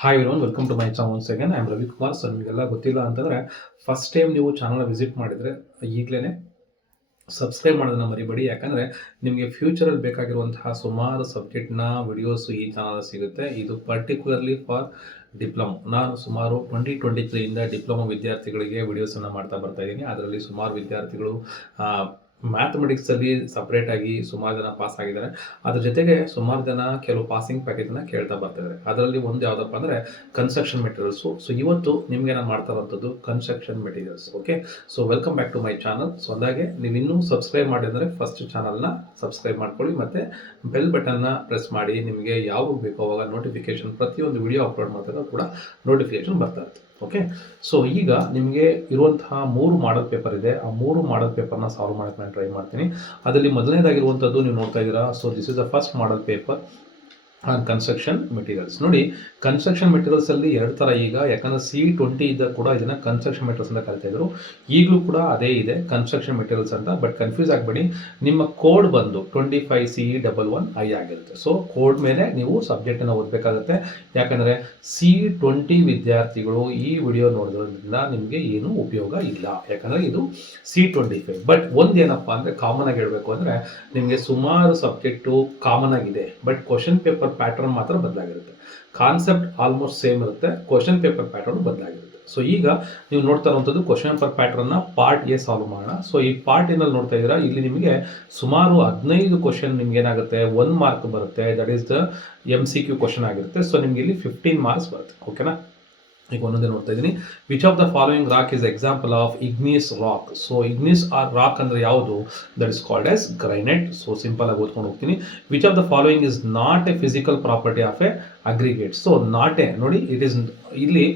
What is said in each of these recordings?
Hi everyone, welcome to my channel once again. I am Ravi Kumar. So ನಿಮಗೆಲ್ಲ ಗೊತ್ತಿಲ್ಲ ಅಂತಂದರೆ first time ನೀವು ಚಾನಲ್ನ ವಿಸಿಟ್ ಮಾಡಿದರೆ ಈಗಲೇ ಸಬ್ಸ್ಕ್ರೈಬ್ ಮಾಡೋದನ್ನ ಮರಿಬೇಡಿ. ಯಾಕಂದರೆ ನಿಮಗೆ ಫ್ಯೂಚರಲ್ಲಿ ಬೇಕಾಗಿರುವಂತಹ ಸುಮಾರು ಸಬ್ಜೆಕ್ಟ್ನ ವಿಡಿಯೋಸು ಈ ಚಾನಲ್ ಸಿಗುತ್ತೆ. ಇದು ಪರ್ಟಿಕ್ಯುಲರ್ಲಿ ಫಾರ್ ಡಿಪ್ಲೊಮೊ. ನಾನು ಸುಮಾರು 2023ಇಂದ ಡಿಪ್ಲೊಮೊ ವಿದ್ಯಾರ್ಥಿಗಳಿಗೆ ವಿಡಿಯೋಸನ್ನು ಮಾಡ್ತಾ ಬರ್ತಾ ಇದ್ದೀನಿ. ಅದರಲ್ಲಿ ಸುಮಾರು ವಿದ್ಯಾರ್ಥಿಗಳು ಮ್ಯಾಥಮೆಟಿಕ್ಸಲ್ಲಿ ಸಪ್ರೇಟಾಗಿ ಸುಮಾರು ಜನ ಪಾಸ್ ಆಗಿದ್ದಾರೆ. ಅದ್ರ ಜೊತೆಗೆ ಸುಮಾರು ಜನ ಕೆಲವು ಪಾಸಿಂಗ್ ಪ್ಯಾಕೇಜನ್ನು ಕೇಳ್ತಾ ಬರ್ತಿದ್ದಾರೆ. ಅದರಲ್ಲಿ ಒಂದು ಯಾವುದಪ್ಪ ಅಂದರೆ ಕನ್ಸ್ಟ್ರಕ್ಷನ್ ಮೆಟೀರಿಯಲ್ಸು. ಸೊ ಇವತ್ತು ನಿಮಗೆ ನಾನು ಮಾಡ್ತಾ ಇರೋಂಥದ್ದು construction materials. Okay, so welcome back to my channel. So ಅಂದಾಗೆ ನೀವು ಇನ್ನೂ ಸಬ್ಸ್ಕ್ರೈಬ್ ಮಾಡಿದರೆ ಫಸ್ಟ್ ಚಾನಲ್ನ ಸಬ್ಸ್ಕ್ರೈಬ್ ಮಾಡ್ಕೊಳ್ಳಿ ಮತ್ತು ಬೆಲ್ ಬಟನ್ನ ಪ್ರೆಸ್ ಮಾಡಿ. ನಿಮಗೆ ಯಾವಾಗ ಬೇಕೋ ಅವಾಗ ನೋಟಿಫಿಕೇಶನ್, ಪ್ರತಿಯೊಂದು ವಿಡಿಯೋ ಅಪ್ಲೋಡ್ ಮಾಡಿದಾಗ ಕೂಡ ನೋಟಿಫಿಕೇಶನ್ ಬರ್ತಾ ಇರುತ್ತೆ. ಓಕೆ, ಸೊ ಈಗ ನಿಮಗೆ ಇರುವಂತಹ 3 ಮಾಡಲ್ ಪೇಪರ್ ಇದೆ. ಆ 3 ಮಾಡಲ್ ಪೇಪರ್ನ ಸಾಲ್ವ್ ಮಾಡೋಕ್ಕೆ ನಾನು ಟ್ರೈ ಮಾಡ್ತೀನಿ. ಅದರಲ್ಲಿ ಮೊದಲನೇದಾಗಿರುವಂಥದ್ದು ನೀವು ನೋಡ್ತಾ ಇದ್ದೀರಾ. So this is the first model paper on construction materials. ನೋಡಿ, ಕನ್ಸ್ಟ್ರಕ್ಷನ್ ಮೆಟೀರಿಯಲ್ಸ್ ಅಲ್ಲಿ 2 ಥರ ಈಗ, ಯಾಕಂದರೆ C20 ಇದ್ದಾಗ ಕೂಡ ಇದನ್ನು ಕನ್ಸ್ಟ್ರಕ್ಷನ್ ಮೆಟೀರಿಯಲ್ಸ್ ಅಂತ ಕರಿತಾ ಇದ್ರು. ಈಗಲೂ ಕೂಡ ಅದೇ ಇದೆ ಕನ್ಸ್ಟ್ರಕ್ಷನ್ ಮೆಟೀರಿಯಲ್ಸ್ ಅಂತ. ಬಟ್ ಕನ್ಫ್ಯೂಸ್ ಆಗಬೇಡಿ, ನಿಮ್ಮ ಕೋಡ್ ಬಂದು 25CE11I ಆಗಿರುತ್ತೆ. ಸೊ ಕೋಡ್ ಮೇಲೆ ನೀವು ಸಬ್ಜೆಕ್ಟನ್ನು ಓದಬೇಕಾಗುತ್ತೆ. ಯಾಕಂದರೆ C20 ವಿದ್ಯಾರ್ಥಿಗಳು ಈ ವಿಡಿಯೋ ನೋಡೋದ್ರಿಂದ ನಿಮಗೆ ಏನೂ ಉಪಯೋಗ ಇಲ್ಲ. ಯಾಕಂದರೆ ಇದು C25. ಬಟ್ ಒಂದೇನಪ್ಪ ಅಂದರೆ, ಕಾಮನ್ ಆಗಿ ಹೇಳಬೇಕು ಅಂದರೆ, ನಿಮಗೆ ಸುಮಾರು ಸಬ್ಜೆಕ್ಟು ಕಾಮನ್ ಆಗಿದೆ. ಬಟ್ ಕ್ವಶನ್ ಪೇಪರ್ ಪ್ಯಾಟರ್ನ್ ಮಾತ್ರ ಬದಲಾಗಿರುತ್ತೆ. ಕಾನ್ಸೆಪ್ಟ್ ಆಲ್ಮೋಸ್ಟ್ ಸೇಮ್ ಇರುತ್ತೆ, ಕ್ವಶನ್ ಪೇಪರ್ ಪ್ಯಾಟರ್ನ್ ಬದಲಾಗಿರುತ್ತೆ. ಸೊ ಈಗ ನೀವು ನೋಡ್ತಾ ಇರುವಂಥದ್ದು ಕ್ವಶನ್ ಪೇಪರ್ ಪ್ಯಾಟರ್ನ್ನ ಪಾರ್ಟ್ ಎ ಸಾಲ್ವ್ ಮಾಡೋಣ. ಸೊ ಈ ಪಾರ್ಟ್ ಏನಲ್ಲಿ ನೋಡ್ತಾ ಇದ್ದೀರಾ, ಇಲ್ಲಿ ನಿಮಗೆ ಸುಮಾರು 15 ಕ್ವಶನ್ ನಿಮ್ಗೆ ಏನಾಗುತ್ತೆ, 1 ಮಾರ್ಕ್ ಬರುತ್ತೆ. That is the MCQ question ಆಗಿರುತ್ತೆ. ಸೊ ನಿಮ್ಗೆ ಇಲ್ಲಿ 15 ಮಾರ್ಕ್ಸ್ ಬರುತ್ತೆ. ಓಕೆನಾ, ಈಗ ಒಂದೊಂದೇ ನೋಡ್ತಾ ಇದ್ದೀನಿ. Which of the following rock is example of igneous rock. So igneous rock ಅಂದರೆ ಯಾವುದು? That is called as granite. So simple ಆಗಿ ಓದ್ಕೊಂಡು ಹೋಗ್ತೀನಿ. Which of the following is not a physical property of a aggregate. So not a, ನೋಡಿ, it is ಇಲ್ಲಿ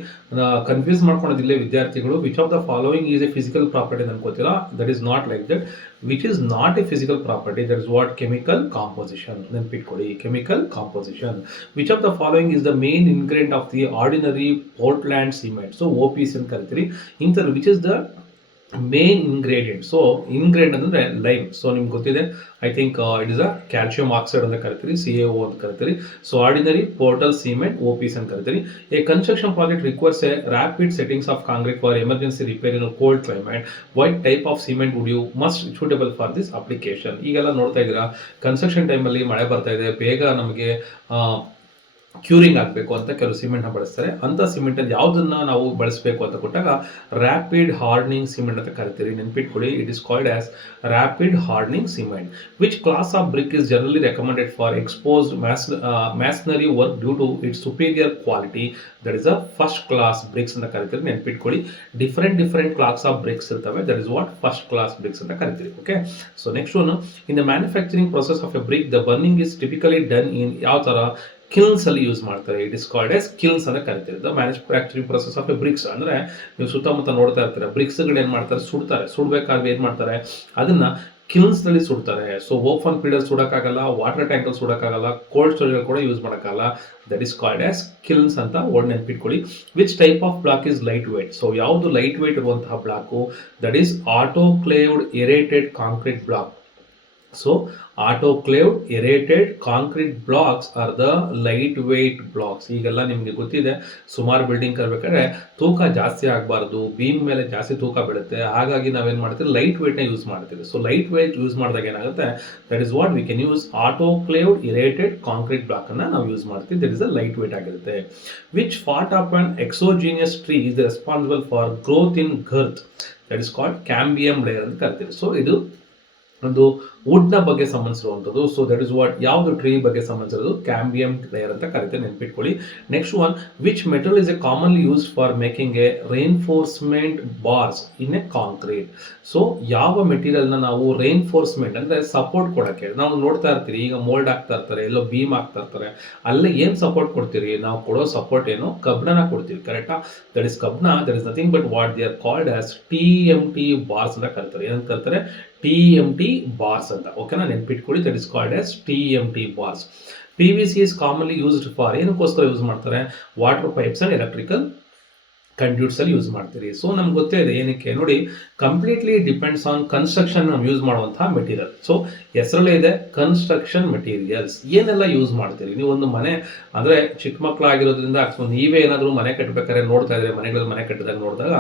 confuse ಮಾಡ್ಕೊಳ್ಳೋದಿಲ್ಲ ವಿದ್ಯಾರ್ಥಿಗಳು. Which of the following is a physical property ಅಂತ ಅನ್ಕೋತೀರಾ. That is not like that. Which is not a physical property, that is what? Chemical composition. ನೆನ್ಪಿಟ್ಕೊಳ್ಳಿ, chemical composition. Which of the following is the main ingredient of the ordinary Portland cement. So OPC ಅಂತ ಕರಿತೀರಿ. ಇಂಥದ್ದು which is the main ingredient. So ingredient ಅಂದರೆ lime. So ನಿಮ್ಗೆ ಗೊತ್ತಿದೆ, I think it is a calcium oxide ಅಂತ ಕರಿತೀರಿ, CaO ಅಂತ ಕರಿತೀರಿ. So ordinary Portland cement, OPC ಅಂತ ಕರಿತೀರಿ. A construction project requires a rapid settings of concrete for emergency repair in cold climate. What type of cement would you must suitable for this application? ಈಗೆಲ್ಲ ನೋಡ್ತಾ ಇದ್ದೀರಾ, construction ಟೈಮಲ್ಲಿ ಮಳೆ ಬರ್ತಾ ಇದೆ, ಬೇಗ ನಮಗೆ ಕ್ಯೂರಿಂಗ್ ಆಗಬೇಕು ಅಂತ ಕೆಲವು ಸಿಮೆಂಟ್ನ ಬಳಸ್ತಾರೆ. ಅಂಥ ಸಿಮೆಂಟಲ್ಲಿ ಯಾವುದನ್ನು ನಾವು ಬಳಸಬೇಕು ಅಂತ ಕೊಟ್ಟಾಗ ರ್ಯಾಪಿಡ್ ಹಾರ್ಡ್ನಿಂಗ್ ಸಿಮೆಂಟ್ ಅಂತ ಕರಿತೀರಿ. ನೆನ್ಪಿಟ್ಕೊಳ್ಳಿ, it is called as rapid hardening cement. Which class of brick is generally recommended for exposed masonry work due to its superior quality. That is a first class bricks ಅಂತ ಕರಿತೀರಿ. ನೆನ್ಪಿಟ್ಕೊಳ್ಳಿ, different class of bricks ಇರ್ತವೆ. That is what? First class bricks ಅಂತ ಕರಿತೀರಿ. Okay, so next one, in the manufacturing process of a brick the burning is typically done in ಯಾವ ಥರ? Kilns ಅಲ್ಲಿ use ಮಾಡ್ತಾರೆ. It is called as kilns ಅಂತ ಕರಿತೀರಿ. The manufacturing process of a bricks ಅಂದರೆ, ನೀವು ಸುತ್ತಮುತ್ತ ನೋಡ್ತಾ ಇರ್ತೀರ, ಬ್ರಿಕ್ಸ್ಗಳು ಏನು ಮಾಡ್ತಾರೆ, ಸುಡ್ತಾರೆ. ಸುಡಬೇಕಾದ್ರೆ ಏನು ಮಾಡ್ತಾರೆ, ಅದನ್ನ ಕಿಲ್ನ್ಸ್ ನಲ್ಲಿ ಸುಡ್ತಾರೆ. ಸೊ ಓಪನ್ ಪೀರಿಯಡ್ ಸುಡೋಕ್ಕಾಗಲ್ಲ, ವಾಟರ್ ಟ್ಯಾಂಕಲ್ಲಿ ಸುಡೋಕ್ಕಾಗಲ್ಲ, ಕೋಲ್ಡ್ ಸ್ಟೋರೇಜ್ ಕೂಡ ಯೂಸ್ ಮಾಡೋಕ್ಕಾಗಲ್ಲ. That is called as kilns ಅಂತ ವರ್ಡ್ ನೆನ್ಪಿಟ್ಕೊಳ್ಳಿ. Which type of block is lightweight? So ಯಾವುದು ಲೈಟ್ ವೇಟ್ ಇರುವಂತಹ block? That is autoclaved aerated concrete block. So autoclaved aerated concrete blocks are the lightweight blocks. ಈಗೆಲ್ಲ ನಿಮಗೆ ಗೊತ್ತಿದೆ, ಸುಮಾರು building ಕಟ್ಟಬೇಕಾದ್ರೆ ತೂಕ ಜಾಸ್ತಿ ಆಗಬಾರ್ದು, ಬೀಮ್ ಮೇಲೆ ಜಾಸ್ತಿ ತೂಕ ಬೀಳುತ್ತೆ. ಹಾಗಾಗಿ ನಾವೇನು ಮಾಡ್ತೀವಿ, ಲೈಟ್ ವೇಟ್ನ ಯೂಸ್ ಮಾಡ್ತೀವಿ. ಸೊ ಲೈಟ್ ವೇಟ್ ಯೂಸ್ ಮಾಡಿದಾಗ ಏನಾಗುತ್ತೆ, that is what we can use autoclaved aerated concrete block ಅನ್ನ ನಾವು ಯೂಸ್ ಮಾಡ್ತೀವಿ. That is a light weight ಆಗಿರುತ್ತೆ. Which part of an exogenous tree is responsible for growth in girth? That is called cambium layer ಅಂತ ಕರಿತೀವಿ. So ಇದು ಒಂದು ವುಡ್ನ ಬಗ್ಗೆ ಸಂಬಂಧಿಸಿರುವಂಥದ್ದು. So that is what? ಯಾವುದು ಟ್ರೀ ಬಗ್ಗೆ ಸಂಬಂಧಿಸಿರೋದು? ಕ್ಯಾಂಬಿಯಂ ಲೇಯರ್ ಅಂತ ಕರಿತೇವೆ. ನೆನ್ಪಿಟ್ಕೊಳ್ಳಿ. Next one, which metal is a commonly used for making a reinforcement bars in a concrete? So ಯಾವ ಮೆಟೀರಿಯಲ್ನ ನಾವು ರೈನ್ಫೋರ್ಸ್ಮೆಂಟ್ ಅಂದರೆ ಸಪೋರ್ಟ್ ಕೊಡೋಕ್ಕೆ ನಾವು ನೋಡ್ತಾ ಇರ್ತೀರಿ. ಈಗ ಮೋಲ್ಡ್ ಆಗ್ತಾ ಇರ್ತಾರೆ, ಎಲ್ಲೋ ಬೀಮ್ ಆಗ್ತಾ ಇರ್ತಾರೆ, ಅಲ್ಲೇ ಏನು ಸಪೋರ್ಟ್ ಕೊಡ್ತೀರಿ? ನಾವು ಕೊಡೋ ಸಪೋರ್ಟ್ ಏನು? ಕಬ್ಬಿಣನ ಕೊಡ್ತೀವಿ. ಕರೆಕ್ಟಾ? ದಟ್ ಇಸ್ ಕಬ್ಬಿಣ. That is nothing but what they are called as TMT bars ಅಂತ ಕರೀತಾರೆ. ಏನಂತ ಕರೀತಾರೆ? TMT ಬಾರ್ಸ್ ಅಂತ. ಓಕೆನಾ, ನೆನ್ಪಿಟ್ಕೊಳ್ಳಿ. That is called as TMT bars. PVC is commonly used for, ಏನಕ್ಕೋಸ್ಕರ ಯೂಸ್ ಮಾಡ್ತಾರೆ? Water pipes and electrical conduits ಅಲ್ಲಿ ಯೂಸ್ ಮಾಡ್ತೀರಿ. ಸೊ ನಮ್ಗೆ ಗೊತ್ತೇ ಇದೆ ಏನಕ್ಕೆ ನೋಡಿ, ಕಂಪ್ಲೀಟ್ಲಿ ಡಿಪೆಂಡ್ಸ್ ಆನ್ ಕನ್ಸ್ಟ್ರಕ್ಷನ್ ನಾವು ಯೂಸ್ ಮಾಡುವಂತಹ ಮೆಟೀರಿಯಲ್. ಸೊ ಹೆಸರಲ್ಲೇ ಇದೆ ಕನ್ಸ್ಟ್ರಕ್ಷನ್ ಮೆಟೀರಿಯಲ್ಸ್. ಏನೆಲ್ಲ ಯೂಸ್ ಮಾಡ್ತೀರಿ ನೀವು ಒಂದು ಮನೆ ಅಂದ್ರೆ ಚಿಕ್ಕ ಮಕ್ಕಳಾಗಿರೋದ್ರಿಂದ ನೀವೇ ಏನಾದರೂ ಮನೆ ಕಟ್ಟಬೇಕಾದ್ರೆ ನೋಡ್ತಾ ಇದ್ರೆ, ಮನೆಗಳಲ್ಲಿ ಮನೆ ಕಟ್ಟಿದಾಗ ನೋಡಿದಾಗ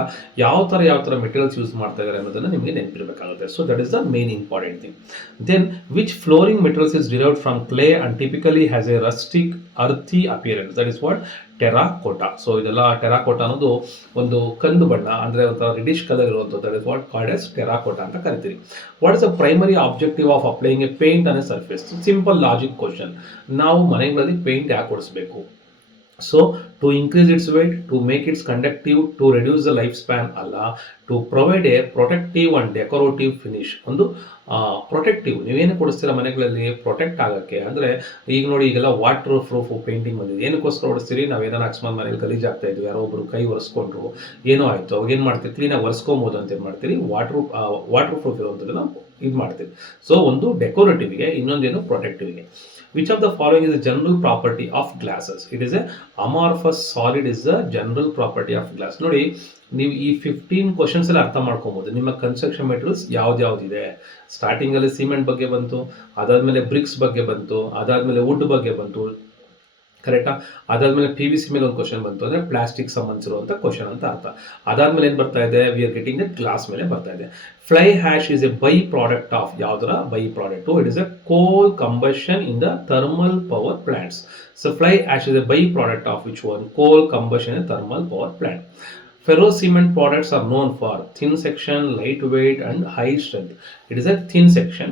ಯಾವ ತರ ಮೆಟೀರಿಯಲ್ಸ್ ಯೂಸ್ ಮಾಡ್ತಾ ಇದ್ದಾರೆ ಅನ್ನೋದನ್ನ ನಿಮಗೆ ನೆನಪಿರಬೇಕಾಗುತ್ತೆ. So that is the main important thing. Then which flooring materials is derived from clay and typically has a rustic earthy appearance, that is what terracotta. So ಇದೆಲ್ಲ ಟೆರಾಕೋಟಾ ಅನ್ನೋದು ಒಂದು ಕಂದು ಬಣ್ಣ ಅಂದ್ರೆ ಒಂಥರ ರೆಡಿಶ್ ಕಲರ್ ಇರುವಂಥದ್ದು. That is what called as terracotta ಅಂತ ಕರಿತೀವಿ. What is the primary objective of applying a paint on a surface? Simple logic question. ನಾವು ಮನೆಗಳಲ್ಲಿ ಪೇಂಟ್ ಯಾಕೆ ಹೊಡಿಸ್ಬೇಕು? So to increase its weight, to make its conductive, to reduce the life span ಅಲ್ಲ, to provide a protective and decorative finish. ಒಂದು protective, ನೀವೇನು ಕೊಡಿಸ್ತೀರ ಮನೆಗಳಲ್ಲಿ protect ಆಗೋಕ್ಕೆ. ಅಂದರೆ ಈಗ ನೋಡಿ, ಈಗೆಲ್ಲ ವಾಟರ್ ಪ್ರೂಫ್ ಪೇಂಟಿಂಗ್ ಬಂದಿದೆ. ಏನಕ್ಕೋಸ್ಕರ ಹೊಡಿಸ್ತೀರಿ? ನಾವು ಏನಾರು ಅಕಸ್ಮಾತ್ ಮನೇಲಿ ಗಲೀಜ್ ಆಗ್ತಾ ಇದ್ವಿ, ಯಾರೋ ಒಬ್ರು ಕೈ ಒರೆಸ್ಕೊಂಡ್ರು, ಏನೋ ಆಯಿತು, ಅವಾಗ ಏನು ಮಾಡ್ತೀವಿ? ಕ್ಲೀನಾಗಿ ಒರೆಸ್ಕೊಬೋದು ಅಂತ ಏನು ಮಾಡ್ತೀರಿ? ವಾಟರ್ ಪ್ರೂಫ್ ಇರುವಂಥದ್ದನ್ನು ಇದು ಮಾಡ್ತೀವಿ. ಸೊ ಒಂದು ಡೆಕೋರೇಟಿವ್ಗೆ, ಇನ್ನೊಂದೇನು ಪ್ರೊಟೆಕ್ಟಿವ್ಗೆ. Which of the following is a general property of glasses? It is a amorphous solid is the general property of glass. ನೋಡಿ, ನೀವು ಈ 15 ಕ್ವಶನ್ಸ್ ಎಲ್ಲ ಅರ್ಥ ಮಾಡ್ಕೊಬೋದು. ನಿಮ್ಮ ಕನ್ಸ್ಟ್ರಕ್ಷನ್ ಮೆಟೀರಿಯಲ್ಸ್ ಯಾವ್ದಿದೆ. ಸ್ಟಾರ್ಟಿಂಗ್ ಅಲ್ಲಿ ಸಿಮೆಂಟ್ ಬಗ್ಗೆ ಬಂತು, ಅದಾದ್ಮೇಲೆ ಬ್ರಿಕ್ಸ್ ಬಗ್ಗೆ ಬಂತು, ಅದಾದ್ಮೇಲೆ ವುಡ್ ಬಗ್ಗೆ ಬಂತು, ಕರೆಕ್ಟಾ? ಅದಾದ್ಮೇಲೆ PVC ಮೇಲೆ ಒಂದು ಕ್ವಶನ್ ಬಂತು, ಅಂದ್ರೆ ಪ್ಲಾಸ್ಟಿಕ್ ಸಂಬಂಧಿಸಿರುವಂತ ಕ್ವಶನ್ ಅಂತ ಅರ್ಥ. ಅದಾದ್ಮೇಲೆ ಏನ್ ಬರ್ತಾ ಇದೆ? We are getting the glass ಮೇಲೆ ಬರ್ತಾ ಇದೆ. Fly ash is a by product of ಯಾವ್ದರ by product? It is a coal combustion in the thermal power plants. So fly ash is a by product of which one? Coal combustion in thermal power plant. Ferro cement products are known for thin section, lightweight and high strength. It is a thin section,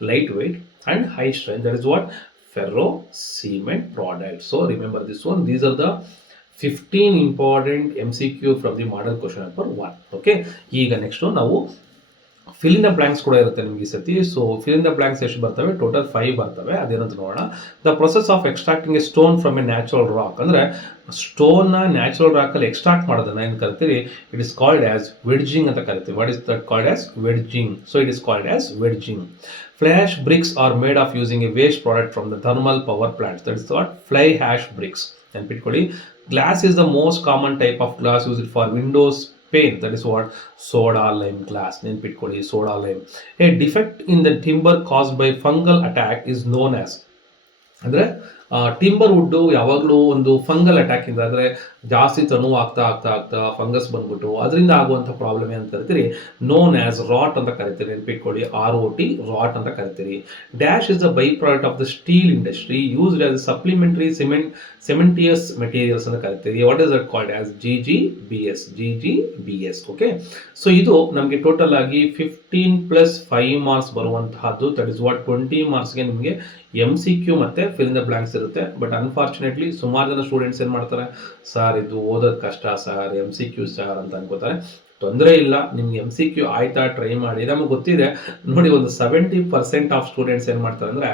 lightweight and high strength. That is what ferro cement products. So remember this one. These are the 15 important MCQ from the model question paper 1. Okay. ಈಗ next ನಾವು fill in the blanks ಕೂಡ ಇರುತ್ತೆ ನಿಮಗೆ ಈ ಸತಿ. So fill in the blanks ಎಷ್ಟು ಬರ್ತವೆ? Total 5 ಬರ್ತವೆ. ಅದೇನಂತ ನೋಡೋಣ. The process of extracting a stone from a natural rock, ಅಂದ್ರೆ ಸ್ಟೋನ್ ನ ನ್ಯಾಚುರಲ್ ರಾಕ್ ಅಲ್ಲಿ ಎಕ್ಸ್ಟ್ರಾಕ್ಟ್ ಮಾಡೋದನ್ನ ಏನು ಕರಿತೀವಿ? It is called as wedging ಅಂತ ಕರಿತೀವಿ. What is that called as? Wedging. So it is called as wedging. Fly ash bricks are made of using a waste product from the thermal power plants. That is what fly ash bricks. ನೆನ್ಪಿಟ್ಕೊಳ್ಳಿ. Glass is the most common type of glass used for windows pane. That is what soda lime glass. ನೆನ್ಪಿಟ್ಕೊಳ್ಳಿ, soda lime. A defect in the timber caused by fungal attack is known as, ಅಂದ್ರೆ timber wood ಯಾವಾಗಲೂ ಒಂದು fungal attack ಇಂದ, ಅಂದ್ರೆ ಜಾಸ್ತಿ ತನುವು ಆಗ್ತಾ fungus ಬಂದ್ಬಿಟ್ಟು ಅದರಿಂದ ಆಗುವಂಥ ಪ್ರಾಬ್ಲಮ್ ಏನಂತ ಕರಿತೀರಿ? ನೋನ್ ಆಸ್ ರಾಟ್ ಅಂತ ಕರಿತೀರಿ. ನೆನ್ಪಿಟ್ಕೊಳ್ಳಿ, ROT, ರಾಟ್ ಅಂತ ಕರಿತೀರಿ. Dash is the by product of the steel industry used as supplementary cementitious materials ಅಂತ ಕರಿತೀರಿ. What is that called as? GGBS. Okay. So ಇದು ನಮಗೆ ಟೋಟಲ್ ಆಗಿ 15+5 ಮಾರ್ಕ್ಸ್ ಬರುವಂತಹದ್ದು. ದಟ್ ಇಸ್ ವಾಟ್ 20 ಮಾರ್ಕ್ಸ್ಗೆ ನಿಮಗೆ MCQ ಮತ್ತೆ ಫಿಲ್ ಇನ್ ದ ಬ್ಲಾಂಕ್ಸ್ ಇರುತ್ತೆ. ಬಟ್ ಅನ್ಫಾರ್ಚುನೇಟ್ಲಿ ಸುಮಾರು ಜನ ಸ್ಟೂಡೆಂಟ್ಸ್ ಏನ್ ಮಾಡ್ತಾರೆ? ಸರ್ ಇದು ಓದೋದು ಕಷ್ಟ ಸರ್, MCQ ಸರ್ ಅಂತ ಅನ್ಕೋತಾರೆ. ತೊಂದರೆ ಇಲ್ಲ, ನಿಮ್ಗೆ MCQ ಆಯ್ತಾ? ಟ್ರೈ ಮಾಡಿ. ನಮಗೆ ಗೊತ್ತಿದೆ ನೋಡಿ, ಒಂದು 70% ಆಫ್ ಸ್ಟೂಡೆಂಟ್ಸ್ ಏನ್ ಮಾಡ್ತಾರೆ ಅಂದ್ರೆ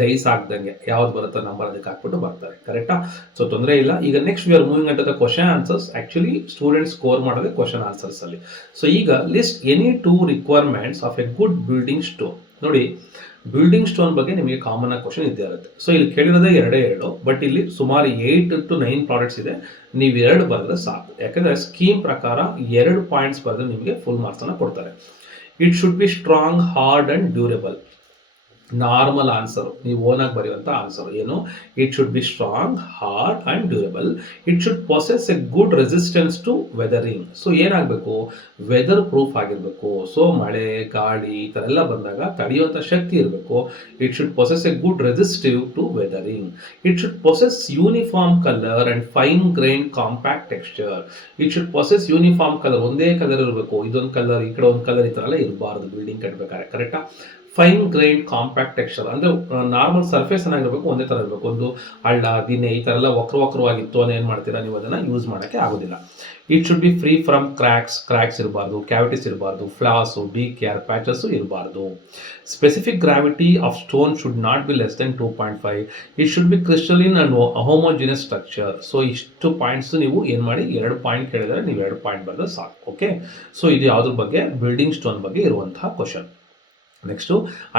ಡೈಸ್ ಹಾಕ್ದಂಗೆ ಯಾವ್ದು ಬರುತ್ತೋ ನಂಬರ್ ಅದಕ್ಕೆ ಹಾಕ್ಬಿಟ್ಟು ಬರ್ತಾರೆ. ಕರೆಕ್ಟಾ? ಸೊ ತೊಂದರೆ ಇಲ್ಲ. ಈಗ next we are moving on to the question answers. Actually students score ಮಾಡೋದೇ ಕ್ವಶನ್ ಆನ್ಸರ್ಸ್ ಅಲ್ಲಿ. ಸೊ ಈಗ list any 2 requirements of a good building stone. ನೋಡಿ, ಬಿಲ್ಡಿಂಗ್ ಸ್ಟೋನ್ ಬಗ್ಗೆ ನಿಮಗೆ ಕಾಮನ್ ಆಗಿ ಕ್ವಶನ್ ಇದ್ದೇ ಇರುತ್ತೆ. ಸೊ ಇಲ್ಲಿ ಕೇಳಿರೋದೇ 2, ಬಟ್ ಇಲ್ಲಿ ಸುಮಾರು 8 to 9 ಪ್ರಾಡಕ್ಟ್ಸ್ ಇದೆ. ನೀವು 2 ಬರೆದ್ರೆ ಸಾಕು. ಯಾಕಂದ್ರೆ ಸ್ಕೀಮ್ ಪ್ರಕಾರ 2 ಪಾಯಿಂಟ್ಸ್ ಬರೆದ್ರೆ ನಿಮಗೆ ಫುಲ್ ಮಾರ್ಕ್ಸ್ ಅನ್ನ ಕೊಡ್ತಾರೆ. It should be strong, hard and durable. Normal answer, ನೀವು ಓನಾಗಿ ಬರೆಯುವಂಥ ಆನ್ಸರ್ ಏನು? It should be strong, hard and durable. It should possess a good resistance to weathering. So ಏನಾಗಬೇಕು? ವೆದರ್ ಪ್ರೂಫ್ ಆಗಿರಬೇಕು. ಸೊ ಮಳೆ, ಗಾಳಿ ಈ ಥರ ಎಲ್ಲ ಬಂದಾಗ ತಡೆಯುವಂಥ ಶಕ್ತಿ ಇರಬೇಕು. It should possess a good resistive to weathering. It should possess uniform colour and fine grain compact texture. It should possess uniform colour, ಒಂದೇ ಕಲರ್ ಇರಬೇಕು. ಇದೊಂದು ಕಲರ್, ಈ ಕಡೆ ಒಂದು ಕಲರ್, ಈ ಥರ ಎಲ್ಲ ಇರಬಾರ್ದು ಬಿಲ್ಡಿಂಗ್ ಕಟ್ಟಬೇಕಾದ್ರೆ. ಕರೆಕ್ಟಾ? ಫೈನ್ ಗ್ರೈನ್ ಕಾಂಪ್ಯಾಕ್ಟ್ ಟೆಕ್ಸ್ಚರ್ ಅಂದ್ರೆ ನಾರ್ಮಲ್ ಸರ್ಫೇಸ್ ಏನಾಗಿರ್ಬೇಕು? ಒಂದೇ ತರ ಇರಬೇಕು. ಒಂದು ಹಳ್ಳ, ದಿನೇ ಈ ತರ ಎಲ್ಲ ವಕ್ರವಾಗಿತ್ತು ಅಂದ್ರೆ ಏನ್ ಮಾಡ್ತೀರಾ ನೀವು? ಅದನ್ನ ಯೂಸ್ ಮಾಡಕ್ಕೆ ಆಗೋದಿಲ್ಲ. It should B free from cracks ಇರಬಾರ್ದು, ಕ್ಯಾವಿಟೀಸ್ ಇರಬಾರ್ದು, ಫ್ಲಾಸು, ಡಿಕ್ಯಾರ್, ಪ್ಯಾಚಸ್ ಇರಬಾರ್ದು. Specific gravity of stone should not be less than 2.5. It should B crystalline and homogeneous structure. So ಇಷ್ಟು ಪಾಯಿಂಟ್ಸ್ ನೀವು ಏನ್ ಮಾಡಿ, 2 ಪಾಯಿಂಟ್ ಕೇಳಿದ್ರೆ ನೀವು 2 ಪಾಯಿಂಟ್ ಬರೆದ್ರೆ ಸಾಕು. ಓಕೆ. ಸೊ ಇದು ಯಾವ್ದ್ರ ಬಗ್ಗೆ? ಬಿಲ್ಡಿಂಗ್ ಸ್ಟೋನ್ ಬಗ್ಗೆ ಇರುವಂತಹ question. Next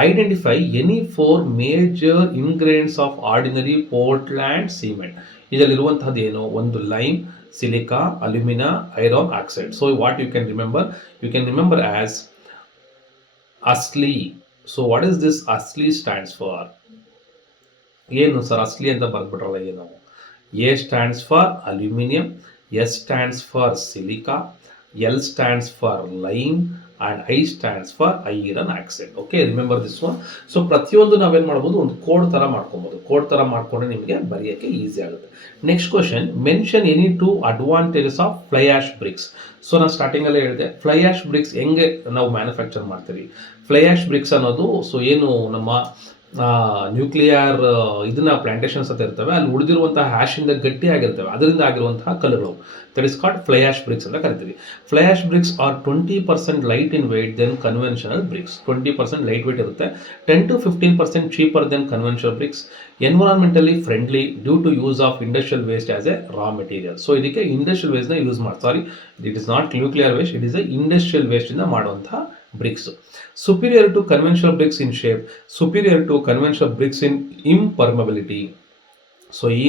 identify any 4 major ingredients of ordinary Portland cement. ಇದರಲ್ಲಿರುವಂತಹದ್ದು ಏನು? ಒಂದು lime, silica, alumina, iron oxide. So what you can remember as ASLI. So what is this ASLI stands for? ಏನು sir ASLI ಅಂತ ಬರ್ಬಿಟ್ರಲ್ಲ ಏನು? A stands for aluminium, S stands for silica, L stands for lime and I stands for iron oxide. Okay, remember this one. So ಪ್ರತಿಯೊಂದು ನಾವೇನ್ ಮಾಡ್ಬೋದು, ಒಂದು code ತರ ಮಾಡ್ಕೊಬಹುದು. ಕೋಡ್ ತರ ಮಾಡ್ಕೊಂಡ್ರೆ ನಿಮಗೆ ಬರೆಯಕ್ಕೆ ಈಸಿ ಆಗುತ್ತೆ. Next question, mention any 2 advantages of fly ash bricks. So ನಾನು ಸ್ಟಾರ್ಟಿಂಗ್ ಅಲ್ಲೇ ಹೇಳಿದೆ, ಫ್ಲೈ ಆಶ್ ಬ್ರಿಕ್ಸ್ ಹೆಂಗೆ ನಾವು ಮ್ಯಾನುಫ್ಯಾಕ್ಚರ್ ಮಾಡ್ತೀವಿ. ಫ್ಲೈ ಆಶ್ ಬ್ರಿಕ್ಸ್ ಅನ್ನೋದು ಸೊ ಏನು ನಮ್ಮ ನ್ಯೂಕ್ಲಿಯರ್ ಇದನ್ನ ಪ್ಲಾಂಟೇಶನ್ಸ್ ಅಂತ ಇರ್ತವೆ, ಅಲ್ಲಿ ಉಳಿದಿರುವಂತಹ ಹ್ಯಾಶ್ ಇಂದ ಗಟ್ಟಿ ಆಗಿರ್ತವೆ, ಅದರಿಂದ ಆಗಿರುವಂತಹ ಕಲ್ಲುಗಳು, that is called fly ash bricks ಅಂತ ಕರಿತೀವಿ. Fly ash bricks are 20% light in weight than conventional bricks. 20% light weight ಇರುತ್ತೆ. 10 to 15% cheaper than conventional bricks. Environmentally friendly due to use of industrial waste as a raw material. So ಇದಕ್ಕೆ industrial waste ನ use ಮಾಡಿ, it is not nuclear waste, it is a industrial waste ಇಂದ ಮಾಡುವಂತಹ bricks. Superior to conventional bricks in shape, superior to conventional bricks in impermeability. So ಈ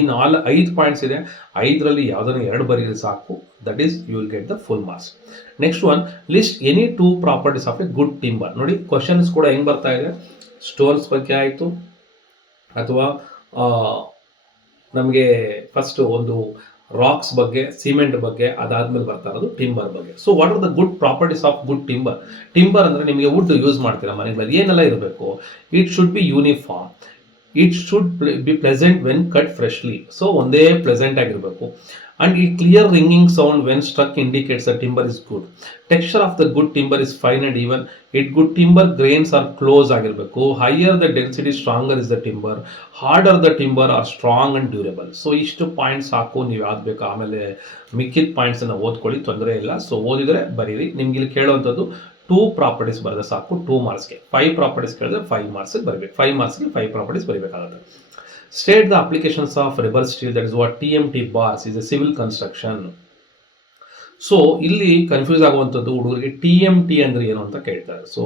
5 points ಇದೆ, 5ರಲ್ಲಿ ಯಾವುದನ್ನು 2 ಬರೀರಿ ಸಾಕು, that is you will get the full marks. Next one, list any 2 properties of a good timber. ನೋಡಿ questions ಕೂಡ ಹೆಂಗ್ ಬರ್ತಾ ಇದೆ, ಸ್ಟೋನ್ಸ್ ಬಗ್ಗೆ ಆಯಿತು, ಅಥವಾ ನಮಗೆ ಫಸ್ಟ್ ಒಂದು ರಾಕ್ಸ್ ಬಗ್ಗೆ, ಸಿಮೆಂಟ್ ಬಗ್ಗೆ, ಅದಾದ್ಮೇಲೆ ಬರ್ತಾ ಇರೋದು ಟಿಂಬರ್ ಬಗ್ಗೆ. So what are the good properties of good timber? Timber ಅಂದ್ರೆ ನಿಮಗೆ ವುಡ್ ಯೂಸ್ ಮಾಡ್ತೀರಾ ಮನೆಗಳಲ್ಲಿ, ಏನೆಲ್ಲ ಇರಬೇಕು? It should B uniform, it should B pleasant when cut freshly. So ಒಂದೇ ಪ್ಲೆಸೆಂಟ್ ಆಗಿರಬೇಕು. and a clear ringing sound when struck indicates the timber is good. Texture of the good timber is fine and even. It good timber grains are close ಆಗಿರಬೇಕು. Higher the density, stronger is the timber. Harder the timber are strong and durable. So ಇಷ್ಟು points ಸಾಕು, ನೀವು ಯಾವ್ದು ಬೇಕು ಆಮೇಲೆ ಮಿಕ್ಕಿದ points ಅನ್ನ ಓದ್ಕೊಳ್ಳಿ, ತೊಂದರೆ ಇಲ್ಲ. ಸೊ ಓದಿದ್ರೆ ಬರೀರಿ. ನಿಮ್ಗೆ ಇಲ್ಲಿ ಕೇಳುವಂಥದ್ದು 2 ಪ್ರಾಪರ್ಟೀಸ್ ಬರೆದ ಸಾಕು 2 ಮಾರ್ಕ್ಸ್ಗೆ. 5 ಪ್ರಾಪರ್ಟೀಸ್ ಕೇಳಿದ್ರೆ 5 ಮಾರ್ಕ್ಸ್ ಬರಬೇಕು. 5 ಮಾರ್ಕ್ಸ್ಗೆ 5 properties ಬರೀಬೇಕಾಗುತ್ತೆ. State the applications of rubber steel, that is what TMT bars is a civil construction. So ಇಲ್ಲಿ ಕನ್ಫ್ಯೂಸ್ ಆಗುವಂಥದ್ದು ಹುಡುಗರಿಗೆ TMT ಅಂದ್ರೆ ಏನು ಅಂತ ಕೇಳ್ತಾರೆ. So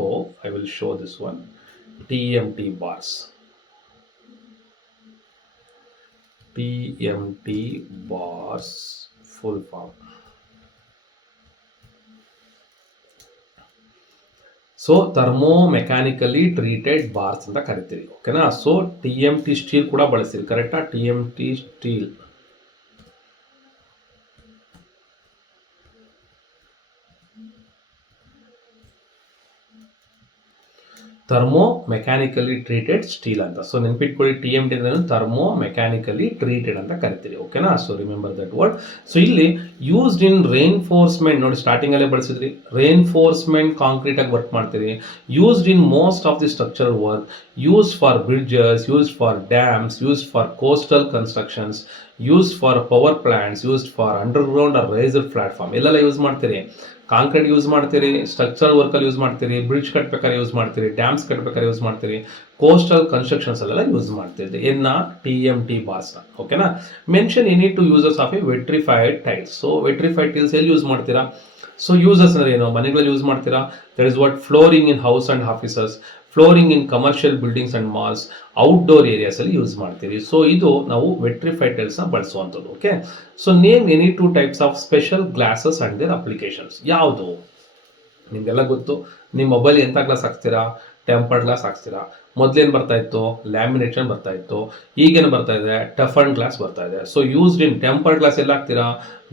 I will show this one. TMT bars, TMT bars full form. So thermo mechanically treated bars ಅಂತ ಕರಿತೀರಿ, ಓಕೆನಾ. ಸೊ TMT ಸ್ಟೀಲ್ ಕೂಡ ಬಳಸ್ತೀರಿ, ಕರೆಕ್ಟಾ? TMT steel. Thermo mechanically treated steel ಅಂತ. ಸೊ ನೆನ್ಪಿಟ್ಕೊಳ್ಳಿ, TMT ಅಂದ್ರೆ ಥರ್ಮೋ ಮೆಕ್ಯಾನಿಕಲಿ ಟ್ರೀಟೆಡ್ ಅಂತ ಕರಿತೀರಿ, ಓಕೆನಾ. So remember that word. So ಇಲ್ಲಿ ಯೂಸ್ಡ್ ಇನ್ ರೇನ್ಫೋರ್ಸ್ಮೆಂಟ್, ನೋಡಿ ಸ್ಟಾರ್ಟಿಂಗ್ ಅಲ್ಲೇ ಬಳಸಿದ್ರಿ, ರೇನ್ಫೋರ್ಸ್ಮೆಂಟ್ ಕಾಂಕ್ರೀಟ್ ಆಗಿ ವರ್ಕ್ ಮಾಡ್ತೀರಿ. Used in most of the structural work, used for bridges, used for dams, used for coastal constructions, used for power plants, used for underground or raised platform. ಎಲ್ಲೆಲ್ಲ use ಮಾಡ್ತೀರಿ? Concrete use ಮಾಡ್ತೀರಿ, structural ವರ್ಕಲ್ಲಿ use ಮಾಡ್ತೀರಿ, bridge ಕಟ್ಬೇಕಾದ್ರೆ use ಮಾಡ್ತೀರಿ, dams ಕಟ್ಬೇಕಾದ್ರೆ use ಮಾಡ್ತೀರಿ, coastal constructions ಅಲ್ಲೆಲ್ಲ ಯೂಸ್ ಮಾಡ್ತಿದ್ದೆ ಏನ TMT ಬಾರ್ಸ್ನ, ಓಕೆನಾ. Mention any 2 uses of a vitrified tiles. So vitrified tiles ಎಲ್ಲಿ ಯೂಸ್ ಮಾಡ್ತೀರಾ? ಸೊ ಯೂಸಸ್ ಅಂದ್ರೆ ಏನು? ಮನೆಗಳಲ್ಲಿ ಯೂಸ್ ಮಾಡ್ತೀರಾ. That is what flooring in house and offices, flooring in commercial buildings and malls, outdoor areas ಅಲ್ಲಿ use ಮಾಡ್ತೀವಿ. So ಇದು ನಾವು ವೆಟ್ರಿಫೈಡ್ ಟೈಲ್ಸ್ ನ ಬಳಸುವಂಥದ್ದು, okay. So name any 2 types of special glasses and their applications. ಯಾವುದು ನಿಮ್ಗೆಲ್ಲ ಗೊತ್ತು. ನಿಮ್ಮ ಮೊಬೈಲ್ ಎಂಥ ಗ್ಲಾಸ್ ಹಾಕ್ತೀರಾ? ಟೆಂಪರ್ಡ್ ಗ್ಲಾಸ್ ಹಾಕ್ತೀರಾ. ಮೊದಲೇನು ಬರ್ತಾ ಇತ್ತು? ಲ್ಯಾಮಿನೇಷನ್ ಬರ್ತಾ ಇತ್ತು. ಈಗೇನು ಬರ್ತಾ ಇದೆ? ಟಫನ್ ಗ್ಲಾಸ್ ಬರ್ತಾ ಇದೆ. So used in tempered glass ಎಲ್ಲ ಹಾಕ್ತೀರಾ?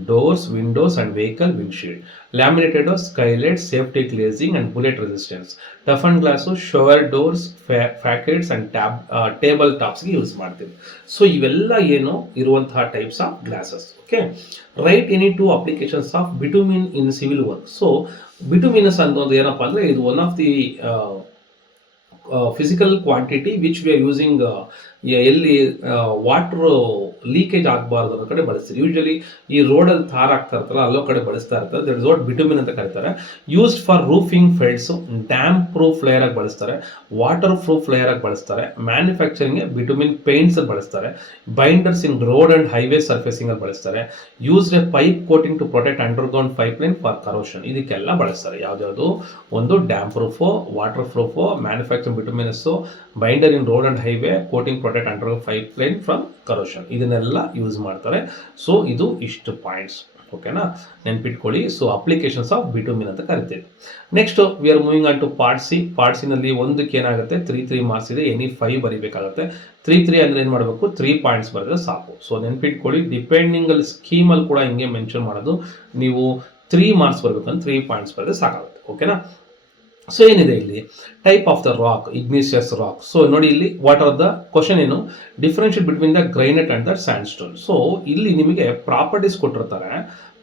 Doors, windows and vehicle windshield. Laminated skylight, safety glazing and bullet resistance. Toughen glass shower doors, facades and table ಟಾಪ್ಸ್ಗೆ ಯೂಸ್ ಮಾಡ್ತೀವಿ. ಸೊ ಇವೆಲ್ಲ ಏನು ಇರುವಂತಹ types of glasses, okay. Write any 2 applications of bitumen in civil work. So bituminous ಅನ್ನೋದು ಏನಪ್ಪಾ ಅಂದ್ರೆ, ಇದು one of the physical quantity which we are using ಎಲ್ಲಿ ವಾಟರ್ ಲೀಕೇಜ್ ಆಗಬಾರ್ದು ಅನ್ನೋ ಕಡೆ ಬಳಸ್ತೀರಿ. ಯೂಶಲಿ ಈ ರೋಡಲ್ಲಿ ತಾರ್ ಆಗ್ತಾ ಇರ್ತಾರಲ್ಲ ಅಲ್ಲೋ ಕಡೆ ಬಳಸ್ತಾ ಇರ್ತಾರೆ. ದಟ್ ಇಸ್ ವಾಟ್ ಬಿಟುಮಿನ್ ಅಂತ ಕರೀತಾರೆ. Used for roofing felts, damp proof layer ಆಗಿ ಬಳಸ್ತಾರೆ, ವಾಟರ್ ಪ್ರೂಫ್ ಲೇಯರ್ ಆಗಿ ಬಳಸ್ತಾರೆ, ಮ್ಯಾನುಫ್ಯಾಕ್ಚರಿಂಗ್ ಬಿಟುಮಿನ್ ಪೇಂಟ್ಸ್ ಅಲ್ಲಿ ಬಳಸ್ತಾರೆ, binders in road and highway surfacing ಅಲ್ಲಿ ಬಳಸ್ತಾರೆ, used a pipe coating to protect underground pipeline for corrosion. ಇದಕ್ಕೆಲ್ಲ ಬಳಸ್ತಾರೆ. ಯಾವ್ದು ಒಂದು damp proof, water proof, manufacturing bituminous, binder in road and highway, coating protect underground pipeline from corrosion, ಇದನ್ನೆಲ್ಲ use ಮಾಡ್ತಾರೆ. So ಇದು ಇಷ್ಟು ಪಾಯಿಂಟ್ಸ್. ಓಕೆನಾ, ನೆನ್ಪಿಟ್ಕೊಳ್ಳಿ. ಸೊ ಅಪ್ಲಿಕೇಶನ್ಸ್ ಆಫ್ ಬಿಟುಮಿನ್ ಅಂತ ಕರಿತೀವಿ. Next we are moving on to part C. Part C ನಲ್ಲಿ ಒಂದಕ್ಕೆ ಏನಾಗುತ್ತೆ 3 ಮಾರ್ಕ್ಸ್ ಇದೆ. ಎನಿ 5 ಬರೀಬೇಕಾಗುತ್ತೆ. 3 ಅಂದ್ರೆ ಏನು ಮಾಡಬೇಕು, 3 ಪಾಯಿಂಟ್ಸ್ ಬರೆದ್ರೆ ಸಾಕು. ಸೊ ನೆನ್ಪಿಟ್ಕೊಳ್ಳಿ, ಡಿಪೆಂಡಿಂಗ್ ಅಲ್ಲಿ ಸ್ಕೀಮಲ್ಲಿ ಕೂಡ ಹಿಂಗೆ ಮೆನ್ಷನ್ ಮಾಡೋದು, ನೀವು 3 ಮಾರ್ಕ್ಸ್ ಬರ್ಬೇಕಂದ್ರೆ 3 ಪಾಯಿಂಟ್ಸ್ ಬರೆದ್ರೆ ಸಾಕಾಗುತ್ತೆ. ಓಕೆನಾ. ಸೊ ಏನಿದೆ ಇಲ್ಲಿ, type of the rock, igneous rock. So ನೋಡಿ ಇಲ್ಲಿ ವಾಟ್ ಆರ್ ದ ಕ್ವಶನ್ ಏನು, differentiate between the granite and the sandstone. So ಇಲ್ಲಿ ನಿಮಗೆ ಪ್ರಾಪರ್ಟೀಸ್ ಕೊಟ್ಟಿರ್ತಾರೆ,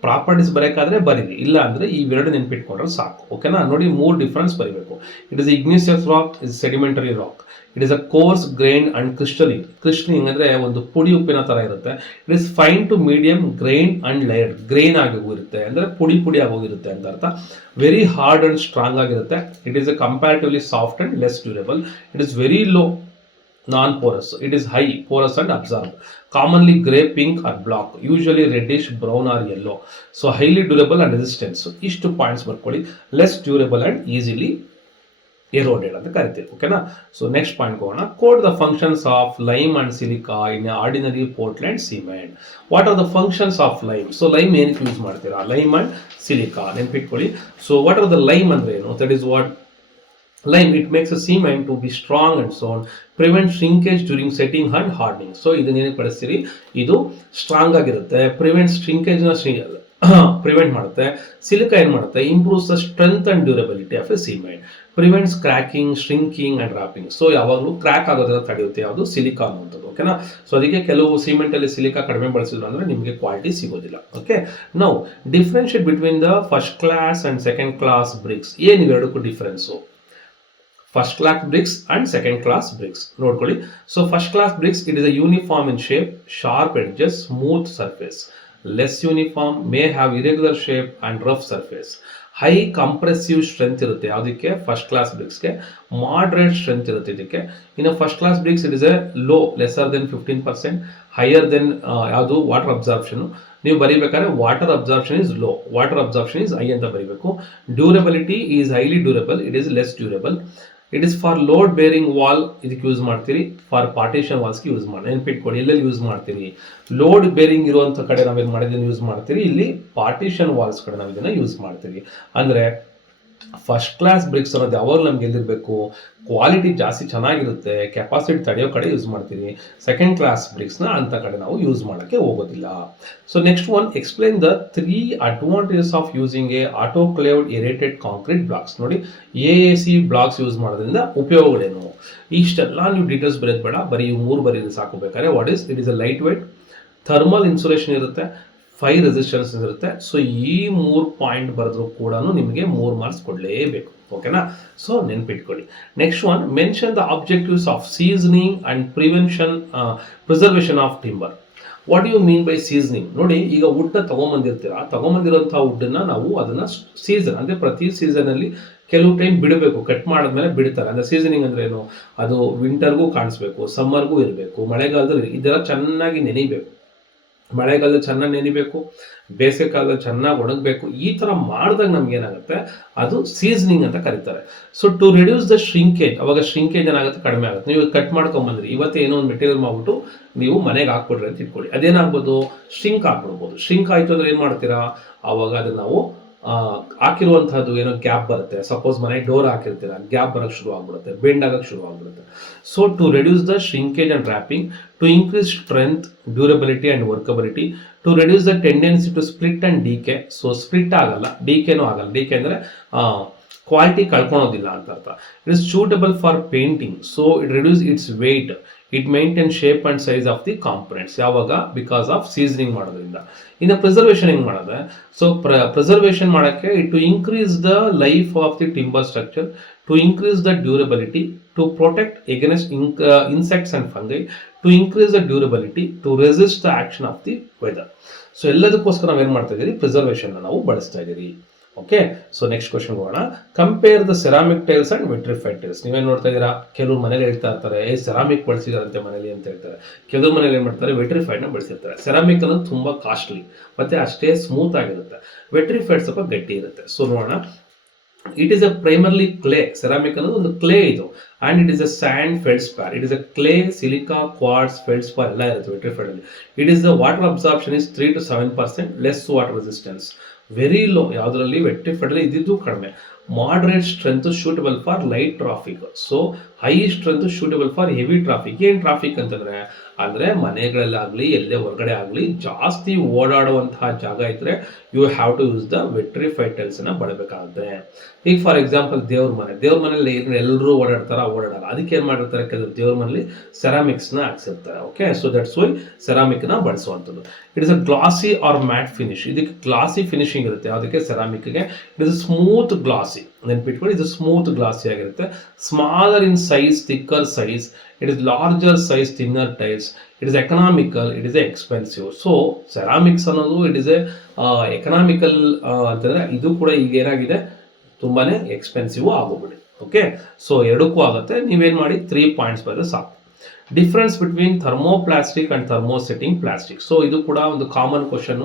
ಪ್ರಾಪರ್ಟೀಸ್ ಬರೆಯಕಾದ್ರೆ ಬರೀರಿ, ಇಲ್ಲ ಅಂದ್ರೆ ಈ ಎರಡು ನೆನ್ಪಿಟ್ಕೊಂಡ್ರೆ ಸಾಕು. ಓಕೆನಾ. ನೋಡಿ 3 ಡಿಫರೆನ್ಸ್ ಬರೀಬೇಕು. It is igneous rock, is sedimentary rock, it is a coarse grain and crystalline. Crystalline ಅಂದ್ರೆ ಒಂದು ಪುಡಿ ಉಪ್ಪಿನ ತರ ಇರುತ್ತೆ. It is fine to medium grain and layered, grain ಆಗಿ ಹೋಗಿರುತ್ತೆ ಅಂದ್ರೆ ಪುಡಿ ಆಗೋಗಿರುತ್ತೆ ಅಂತ ಅರ್ಥ. ವೆರಿ ಹಾರ್ಡ್ ಅಂಡ್ ಸ್ಟ್ರಾಂಗ್ ಆಗಿರುತ್ತೆ. It is a comparatively soft and less durable. It is very low non-porous. It is high porous and absorbed. Commonly grey, pink or black. Usually reddish, brown or yellow. So highly durable and resistant. So ಇಷ್ಟು points ಬರ್ಕೊಳ್ಳಿ. Less durable and easily ಎರೋಡೆಡ್ ಅಂತ ಕರಿತೀವಿ. ಓಕೆನಾ. So next point ಹೋಗೋಣ. Code the functions of lime and silica in ordinary Portland cement. What are the functions of lime? So lime ಏನಕ್ಕೆ use ಮಾಡ್ತೀರಾ? Lime and silica ನೆನ್ಪಿಟ್ಕೊಳ್ಳಿ. So what are the lime ಅಂದ್ರೆ ಏನು? That is what lime, it makes a cement to be strong and so on, prevent shrinkage during setting and hardening. So ಇದನ್ನ ಏನಕ್ಕೆ ಬಳಸ್ತೀರಿ, ಇದು strong ಆಗಿರುತ್ತೆ, prevent shrinkage ನ prevent ಮಾಡುತ್ತೆ. Silica ಏನ್ ಮಾಡುತ್ತೆ, improves the strength and durability of A cement, prevents cracking, shrinking and wrapping. So ಯಾವಾಗಲೂ crack ಆಗೋದನ್ನ ತಡೆಯುತ್ತೆ ಯಾವುದು, ಸಿಲಿಕಾ ಅನ್ನುವಂಥದ್ದು. ಓಕೆನಾ. ಸೊ ಅದಕ್ಕೆ ಕೆಲವು ಸಿಮೆಂಟ್ ಅಲ್ಲಿ ಸಿಲಿಕಾ ಕಡಿಮೆ ಬಳಸಿದ್ರು ಅಂದ್ರೆ ನಿಮಗೆ ಕ್ವಾಲಿಟಿ ಸಿಗೋದಿಲ್ಲ. Okay. Now differentiate between the first class and second class bricks. ಏನು ಇವೆರಡಕ್ಕೂ difference? First class bricks and second class bricks ನೋಡ್ಕೊಳ್ಳಿ. So first class bricks, it is a uniform in shape, sharp edges, smooth surface. Less uniform, may have irregular shape and rough surface. High compressive strength ಇರುತ್ತೆ ಯಾವುದಕ್ಕೆ, first class ಬ್ರಿಕ್ಸ್ಗೆ. Moderate strength ಇರುತ್ತೆ ಇದಕ್ಕೆ. ಇನ್ನು first class bricks it is a low, lesser then 15%, higher than ಯಾವುದು, water absorption. ನೀವು ಬರೀಬೇಕಾದ್ರೆ water absorption is low, water absorption is high ಅಂತ ಬರೀಬೇಕು. Durability is highly durable, it is less durable. It is for load bearing wall, ಇದಕ್ಕೆ use ಮಾಡ್ತೀರಿ. For partition ವಾಲ್ಸ್ಗೆ ಯೂಸ್ ಮಾಡಿ, ನೆನ್ಪಿಟ್ಕೊಳ್ಳಿ. ಎಲ್ಲೆಲ್ಲಿ ಯೂಸ್ ಮಾಡ್ತೀರಿ, ಲೋಡ್ ಬೇರಿಂಗ್ ಇರುವಂಥ ಕಡೆ ನಾವೇನು ಮಾಡಿದ್ದನ್ನು ಯೂಸ್ ಮಾಡ್ತೀರಿ, ಇಲ್ಲಿ ಪಾರ್ಟಿಷನ್ ವಾಲ್ಸ್ ಕಡೆ ನಾವು ಇದನ್ನು ಯೂಸ್ ಮಾಡ್ತೀವಿ. ಅಂದರೆ ಫಸ್ಟ್ ಕ್ಲಾಸ್ ಬ್ರಿಕ್ಸ್ ಅನ್ನೋದು ಯಾವಾಗ ನಮ್ಗೆ ಎಲ್ಲಿರಬೇಕು, ಕ್ವಾಲಿಟಿ ಜಾಸ್ತಿ ಚೆನ್ನಾಗಿರುತ್ತೆ, ಕೆಪಾಸಿಟಿ ತಡೆಯೋ ಕಡೆ ಯೂಸ್ ಮಾಡ್ತೀವಿ. ಸೆಕೆಂಡ್ ಕ್ಲಾಸ್ ಬ್ರಿಕ್ಸ್ನ ಅಂತ ಕಡೆ ನಾವು ಯೂಸ್ ಮಾಡೋಕ್ಕೆ ಹೋಗೋದಿಲ್ಲ. So next one, explain the 3 advantages of using a autoclaved aerated concrete blocks. ನೋಡಿ, AAC ಬ್ಲಾಕ್ಸ್ ಯೂಸ್ ಮಾಡೋದ್ರಿಂದ ಉಪಯೋಗಗಳೇನು, ಇಷ್ಟೆಲ್ಲ ನೀವು ಡೀಟೇಲ್ಸ್ ಬರೆಯೋದು ಬೇಡ, ಬರೀ 3 ಬರೀದು ಸಾಕು ಬೇಕಾದ್ರೆ. What is, it is a light wait, thermal insulation ಇರುತ್ತೆ, 5 ರೆಸಿಸ್ಟೆನ್ಸ್ ಇರುತ್ತೆ. ಸೊ ಈ 3 ಪಾಯಿಂಟ್ ಬರೆದ್ರು ಕೂಡ ನಿಮಗೆ 3 ಮಾರ್ಕ್ಸ್ ಕೊಡಲೇಬೇಕು. ಓಕೆನಾ. ಸೊ ನೆನ್ಪಿಟ್ಕೊಳ್ಳಿ. Next one, mention the objectives of seasoning and preservation of timber. What you mean by seasoning? ನೋಡಿ, ಈಗ ವುಡ್ ತಗೊಂಬಂದಿರ್ತೀರಾ, ತಗೊಂಬಂದಿರೋಂಥ ವುಡ್ಡನ್ನ ನಾವು ಅದನ್ನ ಸೀಸನ್ ಅಂದ್ರೆ ಪ್ರತಿ ಸೀಸನ್ ಅಲ್ಲಿ ಕೆಲವು ಟೈಮ್ ಬಿಡಬೇಕು, ಕಟ್ ಮಾಡಿದ್ಮೇಲೆ ಬಿಡ್ತಾರೆ. ಅಂದ್ರೆ ಸೀಸನಿಂಗ್ ಅಂದ್ರೆ ಏನು, ಅದು ವಿಂಟರ್ಗೂ ಕಾಣಿಸ್ಬೇಕು, ಸಮ್ಮರ್ಗೂ ಇರಬೇಕು, ಮಳೆಗಾಲದಲ್ಲಿ ಇದೆಲ್ಲ ಚೆನ್ನಾಗಿ ನೆನಿಬೇಕು. ಮಳೆಗಾಲದಲ್ಲಿ ಚೆನ್ನಾಗಿ ನೆನಿಬೇಕು, ಬೇಸಿಗೆ ಕಾಲದಲ್ಲಿ ಚೆನ್ನಾಗಿ ಒಣಗಬೇಕು. ಈ ಥರ ಮಾಡಿದಾಗ ನಮ್ಗೆ ಏನಾಗುತ್ತೆ, ಅದು ಸೀಸನಿಂಗ್ ಅಂತ ಕರೀತಾರೆ. So to reduce the shrinkage, ಅವಾಗ ಶ್ರಿಂಕೇಜ್ ಏನಾಗುತ್ತೆ, ಕಡಿಮೆ ಆಗುತ್ತೆ. ನೀವು ಕಟ್ ಮಾಡ್ಕೊಂಬಂದ್ರಿ, ಇವತ್ತೇ ಏನೋ ಒಂದು ಮೆಟೀರಿಯಲ್ ಮಾಡ್ಬಿಟ್ಟು ನೀವು ಮನೆಗೆ ಹಾಕ್ಬಿಡ್ರಿ ಅಂತ ಇಟ್ಕೊಳ್ಳಿ, ಅದೇನಾಗ್ಬೋದು, ಶ್ರಿಂಕ್ ಆಗ್ಬಿಡ್ಬೋದು. ಶ್ರಿಂಕ್ ಆಯಿತು ಅಂದ್ರೆ ಏನು ಮಾಡ್ತೀರಾ, ಆವಾಗ ಅದನ್ನು ನಾವು ಹಾಕಿರುವಂತಹದ್ದು ಏನೋ ಗ್ಯಾಪ್ ಬರುತ್ತೆ. ಸಪೋಸ್ ಮನೆ ಡೋರ್ ಹಾಕಿರ್ತೀರ, ಗ್ಯಾಪ್ ಬರೋಕ್ಕೆ ಶುರು ಆಗ್ಬಿಡುತ್ತೆ, ಬೆಂಡ್ ಆಗಕ್ಕೆ ಶುರು ಆಗ್ಬಿಡುತ್ತೆ. So to reduce the shrinkage and warping, to increase strength, durability and workability, to reduce the tendency to split and decay. So split ಆಗಲ್ಲ, ಡಿಕೆನೂ ಆಗಲ್ಲ. ಡಿಕೆ ಅಂದರೆ ಕ್ವಾಲಿಟಿ ಕಳ್ಕೊಳೋದಿಲ್ಲ ಅಂತ ಅರ್ಥ. It is suitable for painting, so it reduce its weight, it maintain shape and size of the components. ಯಾವಾಗ, because of seasoning ಮಾಡೋದ್ರಿಂದ. ಇನ್ನು ಪ್ರಿಸರ್ವೇಷನ್ ಹೆಂಗ್ ಮಾಡೋದು, ಸೊ ಪ್ರಿಸರ್ವೇಷನ್ ಮಾಡೋಕ್ಕೆ to increase the life of the timber structure, to increase the durability, to protect against insects and fungi, to increase the durability, to resist the action of the weather. So ಎಲ್ಲದಕ್ಕೋಸ್ಕರ ನಾವೇನು ಮಾಡ್ತಾ ಇದ್ದೀರಿ, preservation ನಾವು ಬಳಸ್ತಾ ಇದ್ದೀರಿ. Okay, so next question ಹೋಗೋಣ. Compare the ceramic tiles and vitrified tiles. ನೀವೇನು ನೋಡ್ತಾ ಇದ್ದೀರಾ, ಕೆಲವರು ಮನೇಲಿ ಹೇಳ್ತಾ ಇರ್ತಾರೆ ಸೆರಾಮಿಕ್ ಬಳಸಿದಾರಂತೆ ಮನೇಲಿ ಅಂತ ಹೇಳ್ತಾರೆ. ಕೆಲವರು ಮನೇಲಿ ಏನು ಮಾಡ್ತಾರೆ, ವಿಟ್ರಿಫೈಡ್ನ ಬಳಸಿರ್ತಾರೆ. ಸೆರಾಮಿಕ್ ಅನ್ನೋದು ತುಂಬ ಕಾಸ್ಟ್ಲಿ ಮತ್ತೆ ಅಷ್ಟೇ ಸ್ಮೂತ್ ಆಗಿರುತ್ತೆ, ವಿಟ್ರಿಫೈಡ್ ಸ್ವಲ್ಪ ಗಟ್ಟಿ ಇರುತ್ತೆ. ಸೊ ನೋಡೋಣ, it is a primarily clay. Ceramic ಅನ್ನೋದು ಒಂದು ಕ್ಲೇ ಇದು, and it is a sand feldspar. It is a clay, silica, quartz, feldspar ಎಲ್ಲ ಇರುತ್ತೆ ವಿಟ್ರಿಫೈಡ್ ಅಲ್ಲಿ. It is the water absorption is 3 to 7%, less water resistance, very low. ಯಾವುದರಲ್ಲಿ vitrified ಅಲ್ಲಿ ಇದ್ದಿದ್ದು ಕಡಿಮೆ. Moderate strength suitable for light traffic. So high strength suitable for heavy traffic. ಏನ್ traffic ಅಂತಂದ್ರೆ, ಅಂದ್ರೆ ಮನೆಗಳಲ್ಲಾಗ್ಲಿ ಎಲ್ಲೇ ಹೊರಗಡೆ ಆಗಲಿ ಜಾಸ್ತಿ ಓಡಾಡುವಂತಹ ಜಾಗ ಇದ್ರೆ you have to use the vitrified tiles ಅನ್ನ ಬಳಬೇಕಾಗುತ್ತೆ. ಈಗ ಫಾರ್ ಎಕ್ಸಾಂಪಲ್ ದೇವ್ರ ಮನೇಲಿ ಎಲ್ಲರೂ ಓಡಾಡಲ್ಲ, ಅದಕ್ಕೆ ಏನ್ ಮಾಡಿರ್ತಾರೆ, ಕೆಲವು ದೇವ್ರ ಮನೇಲಿ ಸೆರಾಮಿಕ್ಸ್ ನ ಹಾಕ್ಸಿರ್ತಾರೆ. Okay, so that's why ceramic ನ ಬಳಸುವಂಥದ್ದು. It is a glossy or matte finish. ಇದಕ್ಕೆ ಗ್ಲಾಸಿ ಫಿನಿಶಿಂಗ್ ಇರುತ್ತೆ, ಅದಕ್ಕೆ ಸೆರಾಮಿಕ್ಗೆ. ಇಟ್ ಇಸ್ ಸ್ಮೂತ್ ಗ್ಲಾಸಿ, ನೆನ್ಪಿಟ್ಕೊಳ್ಳಿ, ಇದು ಸ್ಮೂತ್ ಗ್ಲಾಸಿ ಆಗಿರುತ್ತೆ. Smaller in size, thicker size. It is larger size, thinner tiles. It is economical, it is expensive. So ceramics ಅನ್ನೋದು it is economical ಅಂತಂದ್ರೆ ಇದು ಕೂಡ ಈಗ ಏನಾಗಿದೆ, ತುಂಬಾನೇ ಎಕ್ಸ್ಪೆನ್ಸಿವ್ ಆಗೋಗ್ಬಿಡಿ. ಓಕೆ, ಸೊ ಎರಡಕ್ಕೂ ಆಗುತ್ತೆ. ನೀವೇನ್ ಮಾಡಿ 3 ಪಾಯಿಂಟ್ಸ್ ಬರೆದ್ರೆ ಸಾಕು. Difference between thermoplastic and thermosetting plastic. So ಇದು ಕೂಡ ಒಂದು ಕಾಮನ್ ಕ್ವಶನ್.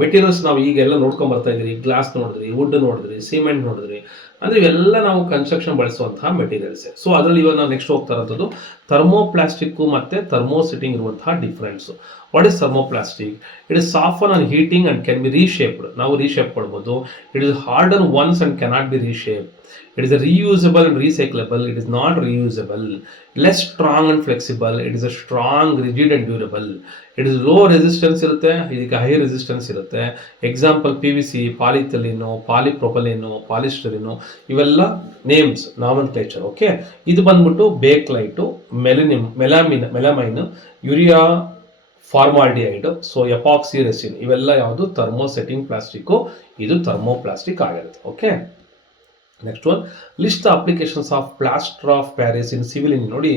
ಮೆಟೀರಿಯಲ್ಸ್ ನಾವು ಈಗೆಲ್ಲ ನೋಡ್ಕೊಂಡ್ ಬರ್ತಾ ಇದ್ದೀರಿ, ಗ್ಲಾಸ್ ನೋಡಿದ್ರಿ, ವುಡ್ ನೋಡಿದ್ರಿ, ಸಿಮೆಂಟ್ ನೋಡಿದ್ರಿ, ಅಂದ್ರೆ ಇವೆಲ್ಲ ನಾವು ಕನ್ಸ್ಟ್ರಕ್ಷನ್ ಬಳಸುವಂತಹ ಮೆಟೀರಿಯಲ್ಸ್. ಸೊ ಅದರಲ್ಲಿ ಇವಾಗ ನಾವು ನೆಕ್ಸ್ಟ್ ಹೋಗ್ತಾ ಇರೋದು ಥರ್ಮೋಪ್ಲಾಸ್ಟಿಕ್ ಮತ್ತೆ ಥರ್ಮೋಸೆಟ್ಟಿಂಗ್ ಇರುವಂತಹ difference. What is thermoplastic? It is soft on heating and can be reshaped. ನಾವು ರೀಶೇಪ್ ಮಾಡ್ಬೋದು. It is hard on once and cannot be reshape. It is a reusable and recyclable. It is not reusable. Less strong and flexible. It is a strong, rigid and durable. It is low resistance ಇರುತ್ತೆ, ಇದಕ್ಕೆ high resistance ಇರುತ್ತೆ. Example PVC, ಪಾಲಿಥಿಲಿನೋ, ಪಾಲಿಪ್ರೊಪಲಿನೋ, ಪಾಲಿಸ್ಟರಿನೋ, ಇವೆಲ್ಲ names, nomenclature. Okay, ಇದು ಬಂದ್ಬಿಟ್ಟು bakelite, melamine, urea formaldehyde, so epoxy resin, ಇವೆಲ್ಲ ಯಾವುದು ಥರ್ಮೋಸೆಟ್ಟಿಂಗ್ ಪ್ಲಾಸ್ಟಿಕ್. ಇದು ಥರ್ಮೋಪ್ಲಾಸ್ಟಿಕ್ ಆಗಿರುತ್ತೆ. Okay, next one, list the applications of plaster of Paris in civil engineering. ನೋಡಿ,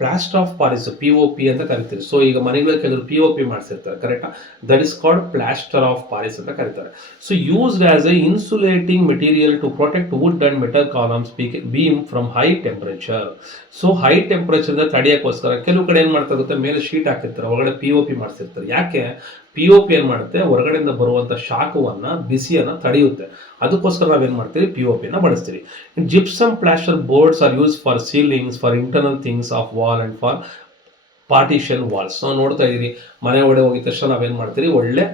ಪ್ಲಾಸ್ಟರ್ ಆಫ್ ಪ್ಯಾರಿಸ್ POP ಅಂತ ಕರಿತೀವಿ. ಸೊ ಈಗ ಮನೆಗಳ ಕೆಲವರು POP ಮಾಡಿಸಿರ್ತಾರೆ, ಕರೆಕ್ಟಾ? That is called plaster of Paris ಅಂತ ಕರೀತಾರೆ. So used as a insulating material to protect wood and metal columns beam from high temperature. So high temperature ತಡೆಯೋಕ್ಕೋಸ್ಕರ ಕೆಲವು ಕಡೆ ಏನ್ ಮಾಡ್ತಾ ಇರುತ್ತೆ, ಮೇಲೆ ಶೀಟ್ ಹಾಕಿರ್ತಾರೆ, ಒಳಗಡೆ POP ಮಾಡಿಸಿರ್ತಾರೆ. ಯಾಕೆ? POP ಏನ್ ಮಾಡುತ್ತೆ, ಹೊರಗಡೆಯಿಂದ ಬರುವಂತ ಶಾಖವನ್ನ, ಬಿಸಿಯನ್ನ ತಡೆಯುತ್ತೆ. ಅದಕ್ಕೋಸ್ಕರ ನಾವೇನ್ ಮಾಡ್ತೀವಿ, POP ನ ಬಳಸ್ತೀವಿ. Gypsum plaster boards are use for ceilings, for internal things of wall and for partition walls. ನಾವು ನೋಡ್ತಾ ಇದೀರಿ, ಮನೆ ಒಳಗೆ ಹೋಗಿದ ತಕ್ಷಣ ನಾವೇನ್ ಮಾಡ್ತೀರಿ, ಒಳ್ಳೆ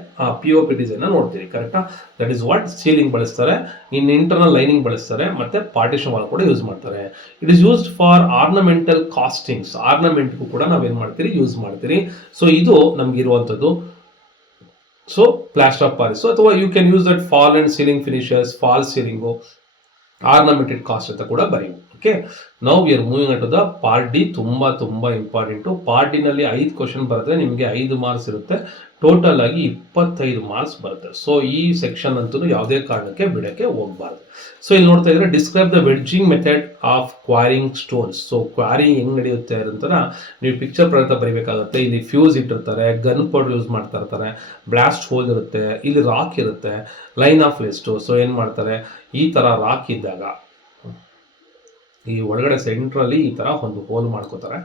POP ಡಿಸೈನ್ ನೋಡ್ತೀರಿ, ಕರೆಕ್ಟಾ? ದಟ್ ಇಸ್ ವಾಟ್ ಸೀಲಿಂಗ್ ಬಳಸ್ತಾರೆ, ಇನ್ ಇಂಟರ್ನಲ್ ಲೈನಿಂಗ್ ಬಳಸ್ತಾರೆ, ಮತ್ತೆ ಪಾರ್ಟಿಷನ್ ವಾಲ್ ಕೂಡ ಯೂಸ್ ಮಾಡ್ತಾರೆ. It is used for ornamental castings. ಆರ್ನಮೆಂಟ್ಗೂ ಕೂಡ ನಾವೇನ್ ಮಾಡ್ತೀರಿ, ಯೂಸ್ ಮಾಡ್ತೀರಿ. ಸೊ ಇದು ನಮ್ಗೆ ಇರುವಂತದ್ದು. ಸೊ ಪ್ಲಾಸ್ಟರ್ ಆಫ್ ಪ್ಯಾರಿಸ್, ಅಥವಾ you can use that fall and ceiling finishers, fall ceiling, ornamented cast ಅಂತ ಕೂಡ ಬರೀ. Okay, now we are moving on to the part D. ತುಂಬಾ ಇಂಪಾರ್ಟೆಂಟು. ಪಾರ್ಟ್ ಡಿ ನಲ್ಲಿ 5 ಕ್ವಶನ್ ಬರುತ್ತೆ, ನಿಮಗೆ 5 ಮಾರ್ಕ್ಸ್ ಇರುತ್ತೆ. Total ಆಗಿ 25 ಮಾರ್ಕ್ಸ್ ಬರುತ್ತೆ. ಸೊ ಈ ಸೆಕ್ಷನ್ ಅಂತೂ ಯಾವುದೇ ಕಾರಣಕ್ಕೆ ಬಿಡಕ್ಕೆ ಹೋಗಬಾರ್ದು. ಸೊ ಇಲ್ಲಿ ನೋಡ್ತಾ ಇದ್ರೆ, describe the wedging method of quarrying stones. So quarrying ಹೆಂಗ್ ನಡೆಯುತ್ತೆ ಅಂತ ನೀವು ಪಿಕ್ಚರ್ ಪ್ರಕಾರ ಬರೀಬೇಕಾಗುತ್ತೆ. ಇಲ್ಲಿ ಫ್ಯೂಸ್ ಇಟ್ಟಿರ್ತಾರೆ, ಗನ್ ಪೌಡರ್ ಯೂಸ್ ಮಾಡ್ತಾ ಇರ್ತಾರೆ, ಬ್ಲಾಸ್ಟ್ ಹೋಲ್ ಇರುತ್ತೆ, ಇಲ್ಲಿ ರಾಕ್ ಇರುತ್ತೆ, ಲೈನ್ ಆಫ್ ಲಿಸ್ಟ್. ಸೊ ಏನ್ ಮಾಡ್ತಾರೆ, ಈ ತರ ರಾಕ್ ಇದ್ದಾಗ ಈ ಒಳಗಡೆ ಸೆಂಟ್ರಲ್ಲಿ ಈ ತರ ಒಂದು ಹೋಲ್ ಮಾಡ್ಕೋತಾರೆ.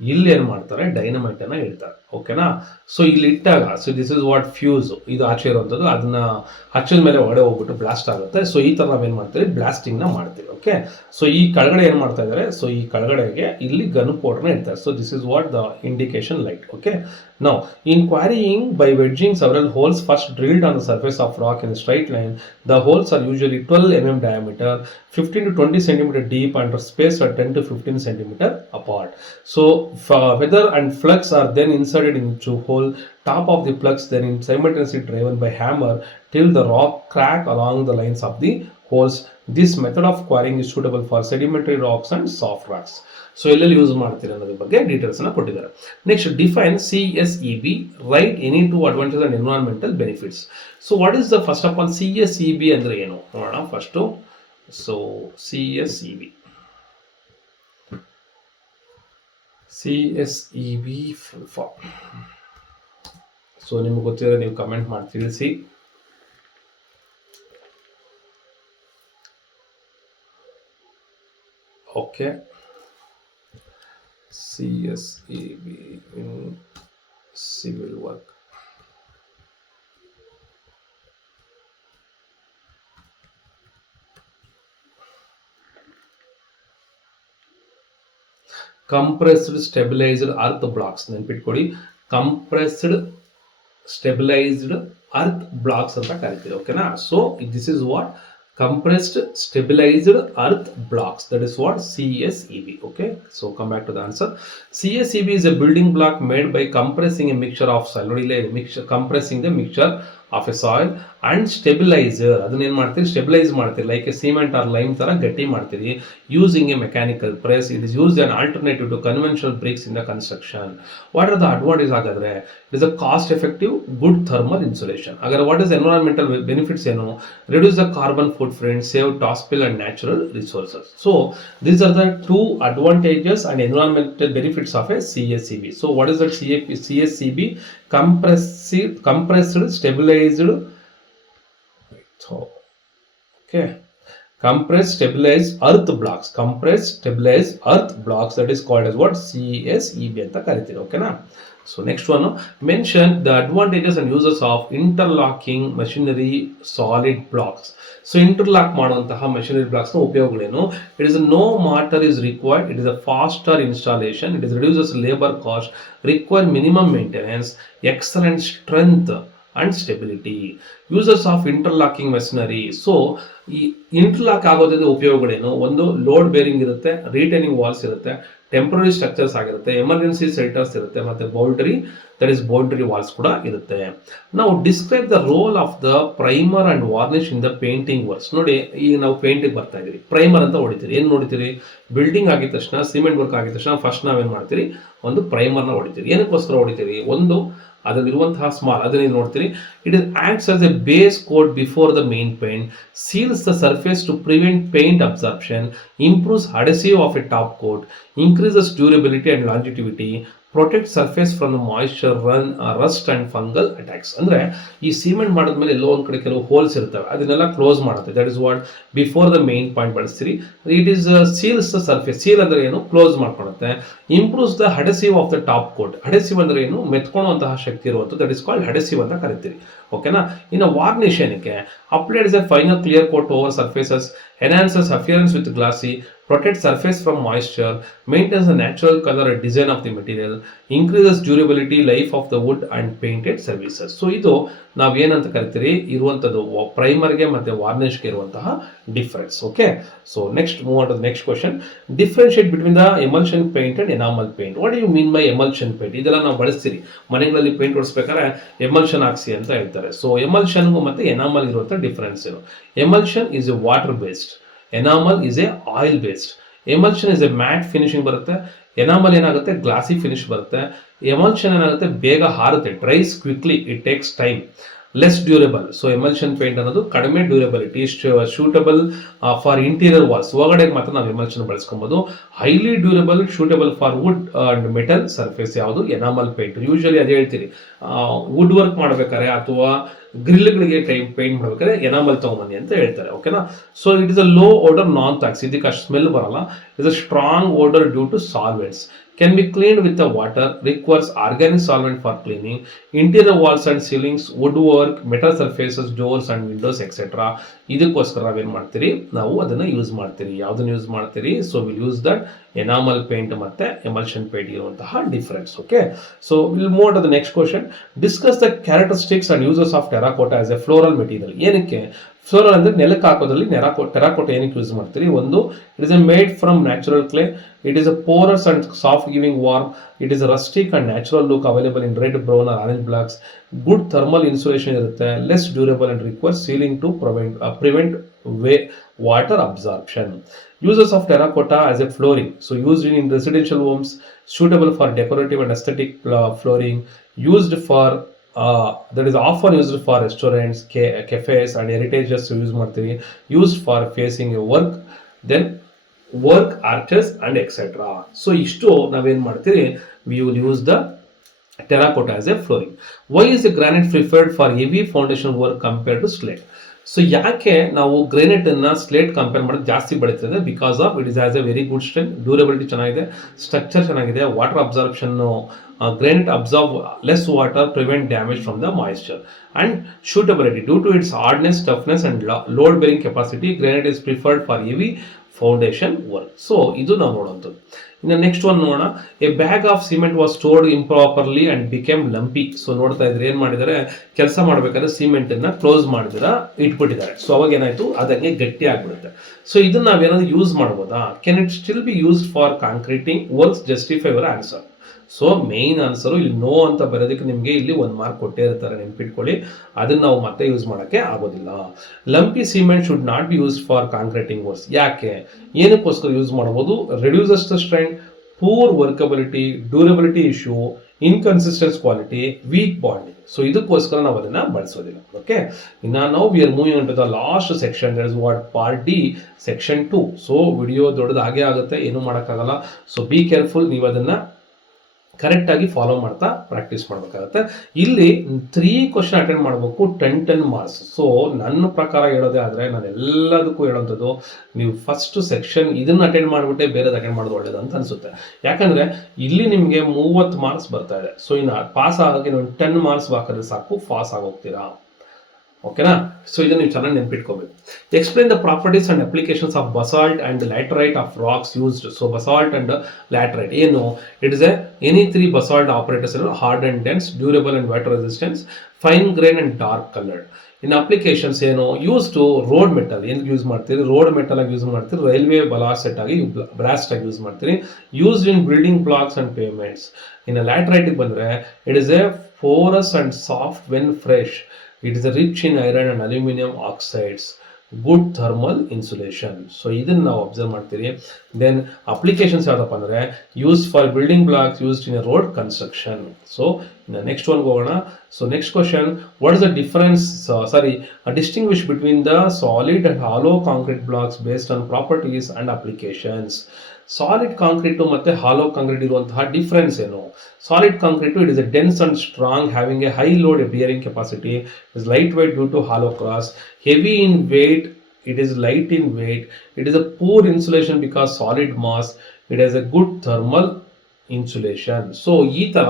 ಇಲ್ಲಿ ಏನ್ ಮಾಡ್ತಾರೆ, ಡೈನಮೈಟ್ ಅನ್ನ ಇಡ್ತಾರೆ. ಓಕೆನಾ? ಸೊ ಇಲ್ಲಿ ಇಟ್ಟಾಗ, so this is what fuse, ಇದು ಆಚೆ ಇರುವಂಥದ್ದು, ಅದನ್ನ ಹಚ್ಚಿದ ಮೇಲೆ ಒಳಗಡೆ ಹೋಗ್ಬಿಟ್ಟು ಬ್ಲಾಸ್ಟ್ ಆಗುತ್ತೆ. ಸೊ ಈ ತರ ನಾವೇನ್ ಮಾಡ್ತೀವಿ, ಬ್ಲಾಸ್ಟಿಂಗ್ ನ ಮಾಡ್ತೀವಿ. ಓಕೆ, ಸೊ ಈ ಕೆಳಗಡೆ ಏನ್ ಮಾಡ್ತಾ ಇದ್ದಾರೆ, ಸೊ ಈ ಕೆಳಗಡೆಗೆ ಇಲ್ಲಿ ಗನ್ ಪೌಡರ್ನ ಇಡ್ತಾರೆ. So this is what the indication light. Okay, now in quarrying by wedging several holes first drilled on the surface of rock in a straight line. The holes are usually 12 mm diameter, 15 to 20 cm deep, and spaced at 10 to 15 cm apart. So feather and flux are then inserted into hole. Top of the plugs then simultaneously driven by hammer till the rock crack along the lines of the holes. This method of quarrying is suitable for sedimentary rocks and soft rocks. So ಎಲ್ಲೆಲ್ಲಿ use ಮಾಡ್ತೀರಿ ಅನ್ನೋದ್ರ ಬಗ್ಗೆ details ಅನ್ನ ಕೊಟ್ಟಿದ್ದಾರೆ. Next, define CSEB. Right any two advantage and environmental benefits. So what is the first of all CSEB ಅಂದ್ರೆ ಏನು ನೋಡೋಣ first. So CSEB CSEB full form. So ನಿಮ್ಗೆ ಗೊತ್ತಿರೋ ನೀವು ಕಮೆಂಟ್ ಮಾಡಿ ತಿಳಿಸಿ. Okay, CSEB in civil work. Compressed stabilised earth blocks ನೆನ್ಪಿಟ್ಕೊಳ್ಳಿ, compressed stabilised earth blocks ಅಂತ ಕರಿತೀವಿ. ಓಕೆನಾ? So this is what compressed stabilized earth blocks, that is what CSEB. Okay, so come back to the answer. CSEB is a building block made by compressing a mixture of soil. Mixture, compressing the mixture of a soil and stabilizer, ಅದನ್ನ ಏನು ಮಾಡ್ತೀರಿ, stabilise ಮಾಡ್ತೀರಿ, like a cement or lime ತರ ಗಟ್ಟಿ ಮಾಡ್ತೀರಿ using a mechanical press. It is used an alternative to conventional bricks in the construction. What are the advantage? ಹಾಗಾದ್ರೆ it is a cost effective, good thermal insulation. ಹಾಗಾದ್ರೆ what is environmental benefits ಏನು? Reduce the carbon footprint, save topsoil and natural resources. So these are the two advantages and environmental benefits of a CSEB. So what is the CSEB? Compressed stabilized, okay, compressed stabilized earth blocks, compressed stabilized earth blocks, that is called as what? CSEB anta kariತೀವಿ. ಓಕೆನಾ? So next one, mention the advantages and uses of interlocking machinery solid blocks. So interlock ಮಾಡುವಂತಹ machinery blocks ನ ಉಪಯೋಗಗಳೇನು? It is no mortar is required, it is a faster installation, it is reduces labor cost, require minimum maintenance, excellent strength and stability. Uses of interlocking machinery. So ಈ interlock ಆಗೋದ್ರಿಂದ ಉಪಯೋಗಗಳೇನು? ಒಂದು, load bearing ಇರುತ್ತೆ, retaining walls ಇರುತ್ತೆ, temporary structures ಆಗಿರುತ್ತೆ, emergency shelters ಇರುತ್ತೆ, ಮತ್ತೆ boundary, that is boundary walls ಕೂಡ ಇರುತ್ತೆ. ನಾವು describe the role of the primer and varnish in the painting works. ನೋಡಿ, ಈಗ ನಾವು ಪೇಂಟಿಂಗ್ ಬರ್ತಾ ಇದೀವಿ, ಪ್ರೈಮರ್ ಅಂತ ಹೊಡಿತೀರಿ. ಏನು ನೋಡ್ತೀರಿ? ಬಿಲ್ಡಿಂಗ್ ಆಗಿದ ತಕ್ಷಣ, ಸಿಮೆಂಟ್ ವರ್ಕ್ ಆಗಿದ ತಕ್ಷಣ ಫಸ್ಟ್ ನಾವೇನು ಮಾಡ್ತೀರಿ? ಒಂದು ಪ್ರೈಮರ್ನ ಹೊಡಿತೀರಿ. ಏನಕ್ಕೋಸ್ಕರ ಹೊಡಿತೀರಿ? ಒಂದು, ಅದರಲ್ಲಿರುವಂತಹ ಸ್ಮಾಲ್, ಅದನ್ನ ನೋಡ್ತೀರಿ. It is acts as a base coat before the main paint, seals the surface to prevent paint absorption, improves adhesive of a top coat, increases durability and longevity, protect surface from the moisture, rust and fungal attacks. ಅಂದ್ರೆ ಈ cement ಮಾಡಿದ್ಮೇಲೆ ಎಲ್ಲೋ ಒಂದ್ ಕಡೆ ಕೆಲವು holes ಇರ್ತವೆ, ಅದನ್ನೆಲ್ಲ close ಮಾಡುತ್ತೆ. That is what before the main point ಬಳಸ್ತೀರಿ. It is seals the surface. Seal ಅಂದ್ರೆ ಏನು? ಕ್ಲೋಸ್ ಮಾಡ್ಕೊಳುತ್ತೆ. Improves the adhesive of the top coat. Adhesive ಅಂದ್ರೆ ಏನು? ಮೆತ್ಕೊಳ್ಳುವಂತಹ ಶಕ್ತಿ ಇರುವಂಥದ್ದು, ದಟ್ ಇಸ್ ಕಾಲ್ಡ್ ಅಡೆಸಿವ್ ಅಂತ ಕರಿತೀರಿ. ಓಕೆನಾ? ಇನ್ನು ವಾರ್ನಿಶ್ ಏನಕ್ಕೆ? Applied a final clear coat over surfaces, enhances appearance with glossy, protects surface from moisture, maintains the natural color and design of the material, increases durability, life of the wood and painted services. So ಇದು ನಾವು ಏನಂತ ಕರಿತೀರಿ, ಇರುವಂಥದ್ದು ಪ್ರೈಮರ್ಗೆ ಮತ್ತೆ ವಾರ್ನಿಷ್ಗೆ ಇರುವಂತಹ difference. Okay, so next move on to the next question. Differentiate between the emulsion paint and enamel paint. What you mean by emulsion paint? ಇದೆಲ್ಲ ನಾವು ಬಳಸ್ತೀರಿ ಮನೆಗಳಲ್ಲಿ ಪೇಂಟ್ ಹೊಡಿಸ್ಬೇಕಾದ್ರೆ, ಎಮಲ್ಷನ್ ಹಾಕ್ಸಿ ಅಂತ ಹೇಳ್ತಾರೆ. ಸೊ ಎಮಲ್ಷನ್ಗೂ ಮತ್ತೆ ಎನಾಮಲ್ ಇರುವಂಥ ಡಿಫರೆನ್ಸ್ ಏನು? Emulsion is a water based, enamel is a oil based. Emulsion is a matt finishing ಬರುತ್ತೆ, ಎನಾಮಲ್ ಏನಾಗುತ್ತೆ? ಗ್ಲಾಸಿ ಫಿನಿಶ್ ಬರುತ್ತೆ. ಎಮಲ್ಷನ್ ಏನಾಗುತ್ತೆ? ಬೇಗ ಹಾರುತ್ತೆ, dries quickly, it takes time, less durable. So emulsion paint ಅನ್ನೋದು ಕಡಿಮೆ durability, suitable for interior walls, ಒಳಗಡೆ ಮಾತ್ರ ನಾವು ಎಮಲ್ಷನ್ ಬಳಸ್ಕೊಬಹುದು. Highly durable, suitable for wood and metal surface ಯಾವುದು? Enamel paint. ಯೂಶಲಿ ಅದೇ ಹೇಳ್ತೀರಿ, ವುಡ್ ವರ್ಕ್ ಮಾಡ್ಬೇಕಾದ್ರೆ ಅಥವಾ ಗ್ರಿಲ್ಗಳಿಗೆ ಪೇಂಟ್ ಮಾಡ್ಬೇಕಾದ್ರೆ ಎನಾಮಲ್ ತಗೊಂಬನ್ನಿ ಅಂತ ಹೇಳ್ತಾರೆ. ಓಕೆನಾ? So it is a low odour, non toxic, ಇದಕ್ಕೆ ಅಷ್ಟು ಸ್ಮೆಲ್ ಬರಲ್ಲ. Is a strong odour due to solvents, can be cleaned with the water, requires organic solvent for cleaning, interior walls and ceilings, woodwork, metal surfaces, doors and windows, etc. ಇದಕ್ಕೋಸ್ಕರ ನಾವೇನು ಮಾಡ್ತೀರಿ? ನಾವು ಅದನ್ನು use ಮಾಡ್ತೀರಿ. ಯಾವುದನ್ನು use ಮಾಡ್ತೀರಿ? So will use that enamel paint ಮತ್ತೆ emulsion paint ಇರುವಂತಹ difference. Okay, so will move to the next question. Discuss the characteristics and uses of terracotta as a floral material. ಏನಕ್ಕೆ ಫ್ಲೋರಲ್ ಅಂದ್ರೆ ನೆಲಕ್ಕೆ ಹಾಕೋದ್ರಲ್ಲಿ terracotta ಏನಕ್ಕೆ use ಮಾಡ್ತೀರಿ? ಒಂದು, it is a made from natural clay, it is a porous and soft giving warmth, it is a rustic and natural look, available in red, brown or orange blocks, good thermal insulation irutte, less durable and requires sealing to prevent water absorption. Uses of terracotta as a flooring, so used in residential homes, suitable for decorative and aesthetic flooring, used for that is often used for restaurants, cafes and heritages use ಮಾಡ್ತೀವಿ, used for facing your work. Then work arches and etcetera. So ಇಷ್ಟು ನಾವೇನ್ ಮಾಡ್ತೀವಿ, we will use the terracotta as a flooring. Why is the granite preferred for heavy foundation work compared to slate? So ಯಾಕೆ ನಾವು granite ಅನ್ನ slate compare ಮಾಡೋದು ಜಾಸ್ತಿ ಬೆಳೀತದೆ? Because of it is as a very good strength, durability ಚೆನ್ನಾಗಿದೆ, structure ಚೆನ್ನಾಗಿದೆ, water absorption, granite absorb less water, prevent damage from the moisture, and suitability due to its hardness, toughness and load bearing capacity. Granite is preferred for heavy foundation work. So ಇದು ನಾವು ನೋಡುವಂಥದ್ದು. ಇನ್ನು next one ನೋಡೋಣ. A bag of cement was stored ಇಂಪ್ರಾಪರ್ಲಿ and became lumpy. So ನೋಡ್ತಾ ಇದ್ರೆ ಏನ್ ಮಾಡಿದ್ದಾರೆ, ಕೆಲಸ ಮಾಡ್ಬೇಕಾದ್ರೆ ಸಿಮೆಂಟ್ ಅನ್ನ ಕ್ಲೋಸ್ ಮಾಡಿದಿರ ಇಟ್ಬಿಟ್ಟಿದ್ದಾರೆ. ಸೊ ಅವಾಗ ಏನಾಯ್ತು, ಅದಂಗೆ ಗಟ್ಟಿ ಆಗ್ಬಿಡುತ್ತೆ. ಸೊ ಇದನ್ನ ನಾವೇನಾದ್ರು ಯೂಸ್ ಮಾಡ್ಬೋದಾ? Can it still be used for concreting works? Justify your answer. So main answer ಇಲ್ಲಿ ನೋ ಅಂತ ಬರೋದಕ್ಕೆ ನಿಮಗೆ ಇಲ್ಲಿ 1 ಮಾರ್ಕ್ ಕೊಟ್ಟೇ ಇರ್ತಾರೆ, ನೆನ್ಪಿಟ್ಕೊಳ್ಳಿ. ಅದನ್ನ ನಾವು ಮತ್ತೆ ಯೂಸ್ ಮಾಡೋಕ್ಕೆ ಆಗೋದಿಲ್ಲ. Lumpy cement should not be used for concreting works. ಯಾಕೆ, ಏನಕ್ಕೋಸ್ಕರ ಯೂಸ್ ಮಾಡಬಹುದು? Reduces the strength, poor workability, durability issue, inconsistence quality, weak bonding. So ಇದಕ್ಕೋಸ್ಕರ ನಾವು ಅದನ್ನ ಬಳಸೋದಿಲ್ಲ. ಓಕೆ, ಇನ್ನು ನಾವು we are moving to the last section, that is what part D, section 2. So video ದೊಡ್ಡದು ಹಾಗೆ ಆಗುತ್ತೆ, ಏನು ಮಾಡೋಕ್ಕಾಗಲ್ಲ. ಸೊ ಬಿ ಕೇರ್ಫುಲ್, ನೀವು ಅದನ್ನ ಕರೆಕ್ಟ್ ಆಗಿ ಫಾಲೋ ಮಾಡ್ತಾ ಪ್ರಾಕ್ಟೀಸ್ ಮಾಡಬೇಕಾಗುತ್ತೆ. ಇಲ್ಲಿ 3 ಕ್ವಶನ್ ಅಟೆಂಡ್ ಮಾಡಬೇಕು, 10 ಮಾರ್ಕ್ಸ್. ಸೊ ನನ್ನ ಪ್ರಕಾರ ಹೇಳೋದೇ ಆದರೆ, ನಾನು ಎಲ್ಲದಕ್ಕೂ ಹೇಳೋಂಥದ್ದು, ನೀವು ಫಸ್ಟ್ ಸೆಕ್ಷನ್ ಇದನ್ನ ಅಟೆಂಡ್ ಮಾಡಿಬಿಟ್ಟೆ ಬೇರೆದು ಅಟೆಂಡ್ ಮಾಡೋದು ಒಳ್ಳೇದು ಅಂತ ಅನ್ಸುತ್ತೆ. ಯಾಕಂದ್ರೆ ಇಲ್ಲಿ ನಿಮಗೆ 30 ಮಾರ್ಕ್ಸ್ ಬರ್ತಾ ಇದೆ. ಸೊ ಇನ್ನು ಪಾಸ್ ಆಗಿ ನೀವು 10 ಮಾರ್ಕ್ಸ್ ಹಾಕಿದ್ರೆ ಸಾಕು, ಪಾಸ್ ಆಗೋಗ್ತೀರಾ. ಓಕೆನಾ? ಸೊ ಇದನ್ನು ನೀವು ಚೆನ್ನಾಗಿ ನೆನ್ಪಿಟ್ಕೋಬೇಕು. Explain the properties and applications of basalt and laterite of rocks used. So basalt and laterite ಏನು? It is any 3 basalt operators, hard and dense, durable and water resistance, fine grain and dark coloured. In applications ಏನು? Use to road metal. ಏನು use ಮಾಡ್ತೀರಿ? Road metal ಆಗಿ use ಮಾಡ್ತೀರಿ. Railway ballast ಆಗಿ, ಬ್ರಾಸ್ಟ್ ಆಗಿ use ಮಾಡ್ತೀರಿ. Used in building blocks and pavements. ಇನ್ನು ಲ್ಯಾಟರೈಟ್ ಬಂದ್ರೆ, it is A Porus and soft when fresh. It is rich in iron and aluminum oxides, good thermal insulation. So ಇದನ್ನ ನಾವು ಅಬ್ಸರ್ವ್ ಮಾಡ್ತೀರಿ. ದೆನ್ ಅಪ್ಲಿಕೇಶನ್ಸ್ ಯಾವ್ದಪ್ಪ ಅಂದ್ರೆ, use for building blocks, used in road construction. So next one ಹೋಗೋಣ. So next question, what is the difference, distinguish between the solid and hollow concrete blocks based on properties and applications. Solid concrete ಮತ್ತೆ hollow concrete ಇರುವಂತಹ difference ಏನು? Solid concrete, it is a dense and strong, having a high load bearing capacity, is light weight due to hollow cross, heavy in weight, it is light in weight, it is a poor insulation because solid mass, it has a good thermal insulation. So ಈ ತರ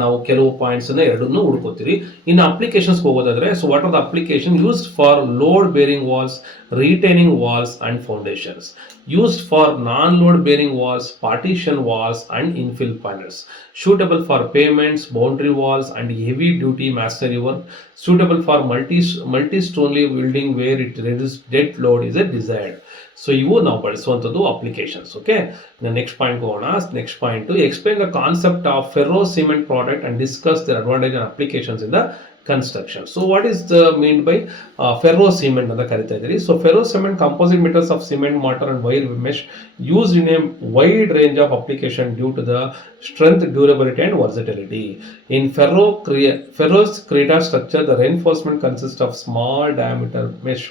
ನಾವು ಕೆಲವು points ಅನ್ನ ಎರಡನ್ನೂ ಹುಡ್ಕೋತೀರಿ. ಇನ್ನು applications ಹೋಗೋದಾದ್ರೆ, so what are the application? Used for load bearing walls, retaining walls and foundations. Used for non load bearing walls, partition walls and infill panels. suitable for pavements, boundary walls and heavy duty masonry work. Suitable for multi-stonely building where it reduces dead load is a desired. So ಇವು ನಾವು ಬಳಸುವಂಥದ್ದು applications. Okay, next point ಹೋಗೋಣ. Next point, explain the concept of ferro cement product and discuss the advantage and applications in the construction. So what is the mean by ferro cement ಅಂತ ಕರಿತಾ ಇದ್ದೀರಿ. So ferro cement composite metals of cement, mortar and wire mesh used in a wide range of application due to the strength, durability and versatility. In ferrous creta structure, the reinforcement consists of small diameter mesh,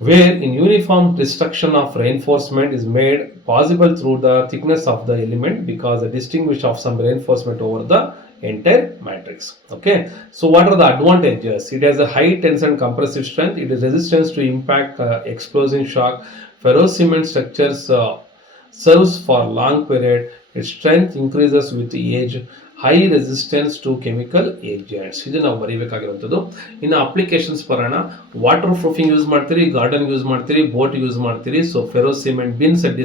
where in uniform destruction of reinforcement is made possible through the thickness of the element, because the distinguish of some reinforcement over the entire matrix. Okay, so what are the advantages? It has a high tension compressive strength, it is resistance to impact, explosive shock. Ferro cement structures serves for long period, its strength increases with age, high resistance to chemical agents. ಇದು ನಾವು ಬರೀಬೇಕಾಗಿರುವಂಥದ್ದು. ಇನ್ನು applications ಬರೋಣ. Water proofing use ಮಾಡ್ತೀರಿ, garden use ಮಾಡ್ತೀರಿ, boat use ಮಾಡ್ತೀರಿ. So ferro cement bins at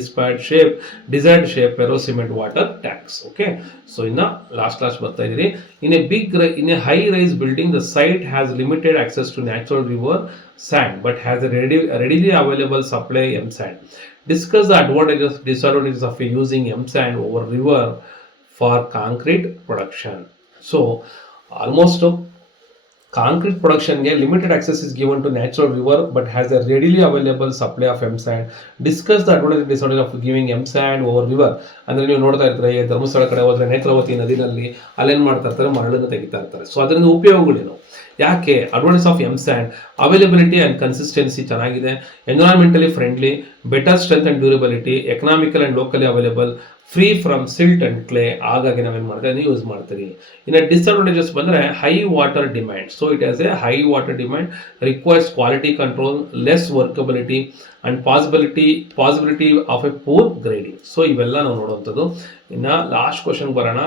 desired shape ferro cement water tanks. Okay, so ಇನ್ನು last ಬರ್ತಾ ಇದ್ದೀರಿ. In a high rise building, the site has limited access to natural river sand but has a readily available supply M sand. Discuss the advantages, disadvantages of using M sand over river for concrete production. So almost concrete production ಗೆ limited access is given to natural river but has a readily available supply of M sand. Discuss the advantages and disadvantages of giving M sand over river. ಅಂದ್ರೆ ನೀವು ನೋಡ್ತಾ ಇರ್ತಾರೆ, ಧರ್ಮಸ್ಥಳ ಕಡೆ ಹೋದ್ರೆ ನೇತ್ರಾವತಿ ನದಿನಲ್ಲಿ ಅಲ್ಲೇನ್ ಮಾಡ್ತಾ ಇರ್ತಾರೆ, ಮರಳನ್ನು ತೆಗಿತಾ ಇರ್ತಾರೆ. ಸೊ ಅದರಿಂದ ಉಪಯೋಗಗಳೇನು? ಯಾಕೆ? Advantage of M sand, availability and consistency ಚೆನ್ನಾಗಿದೆ, environmentally friendly, better strength and durability, economical and locally available, free from silt and clay. ಹಾಗಾಗಿ ನಾವೇನು ಮಾಡ್ತೀವಿ ಯೂಸ್ ಮಾಡ್ತೀರಿ. ಇನ್ನು ಡಿಸ್ಅಡ್ವಾಂಟೇಜಸ್ ಬಂದರೆ high water demand. So it has a high water demand, requires quality control, less workability and possibility of a poor grading. So ಇವೆಲ್ಲ ನಾವು ನೋಡುವಂಥದ್ದು. ಇನ್ನು ಲಾಸ್ಟ್ ಕ್ವಶನ್ ಬರೋಣ.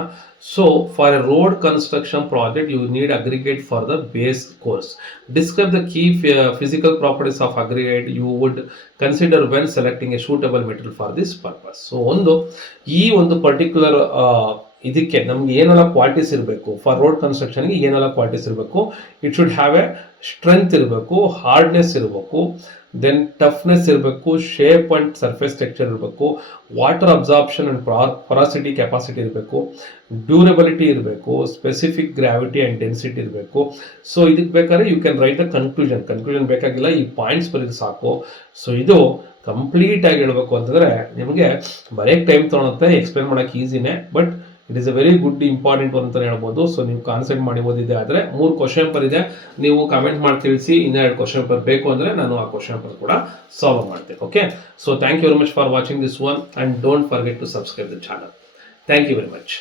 So for a road construction project you need aggregate for the base course. Describe the key physical properties of aggregate you would consider when selecting a suitable material for this purpose. So ಈ ಒಂದು particular ಇದಕ್ಕೆ ನಮ್ಗೆ ಏನೆಲ್ಲ qualities ಇರಬೇಕು, for road ಕನ್ಸ್ಟ್ರಕ್ಷನ್ಗೆ ಏನೆಲ್ಲ qualities ಇರಬೇಕು, it should have a strength ಇರಬೇಕು, hardness ಇರಬೇಕು, ದೆನ್ ಟಫ್ನೆಸ್ ಇರಬೇಕು, ಶೇಪ್ ಅಂಡ್ ಸರ್ಫೇಸ್ ಟೆಕ್ಸ್ಚರ್ ಇರಬೇಕು, water absorption and porosity capacity ಇರಬೇಕು, ಡ್ಯೂರಬಿಲಿಟಿ ಇರಬೇಕು, ಸ್ಪೆಸಿಫಿಕ್ ಗ್ರಾವಿಟಿ ಅಂಡ್ ಡೆನ್ಸಿಟಿ ಇರಬೇಕು. ಸೊ ಇದಕ್ಕೆ ಬೇಕಾದ್ರೆ you can write the conclusion ಬೇಕಾಗಿಲ್ಲ, ಈ ಪಾಯಿಂಟ್ಸ್ ಬರೀದು ಸಾಕು. ಸೊ ಇದು ಕಂಪ್ಲೀಟ್ ಆಗಿ ಹೇಳಬೇಕು ಅಂತಂದರೆ ನಿಮಗೆ ಬರೆಯೋಕ್ಕೆ ಟೈಮ್ ತೊಗೊಳುತ್ತೆ, ಎಕ್ಸ್ಪ್ಲೇನ್ ಮಾಡೋಕ್ಕೆ ಈಸಿನೇ, but it is a very good important ಅಂತ ಹೇಳ್ಬೋದು. ಸೊ ನೀವು ಕಾನ್ಸೆಂಟ್ ಮಾಡಿ ಓದಿದೆ ಆದರೆ 3 ಕ್ವಶನ್ ಪೇಪರ್ ಇದೆ, ನೀವು ಕಮೆಂಟ್ ಮಾಡಿ ತಿಳಿಸಿ. ಇನ್ನೂ 2 ಕ್ವಶನ್ ಪೇಪರ್ ಬೇಕು ಅಂದರೆ ನಾನು ಆ ಕ್ವಶನ್ ಪೇಪರ್ ಕೂಡ ಸಾಲ್ವ್ ಮಾಡ್ತೇನೆ. Okay, so thank you very much for watching this one and don't forget to subscribe the channel. Thank you very much.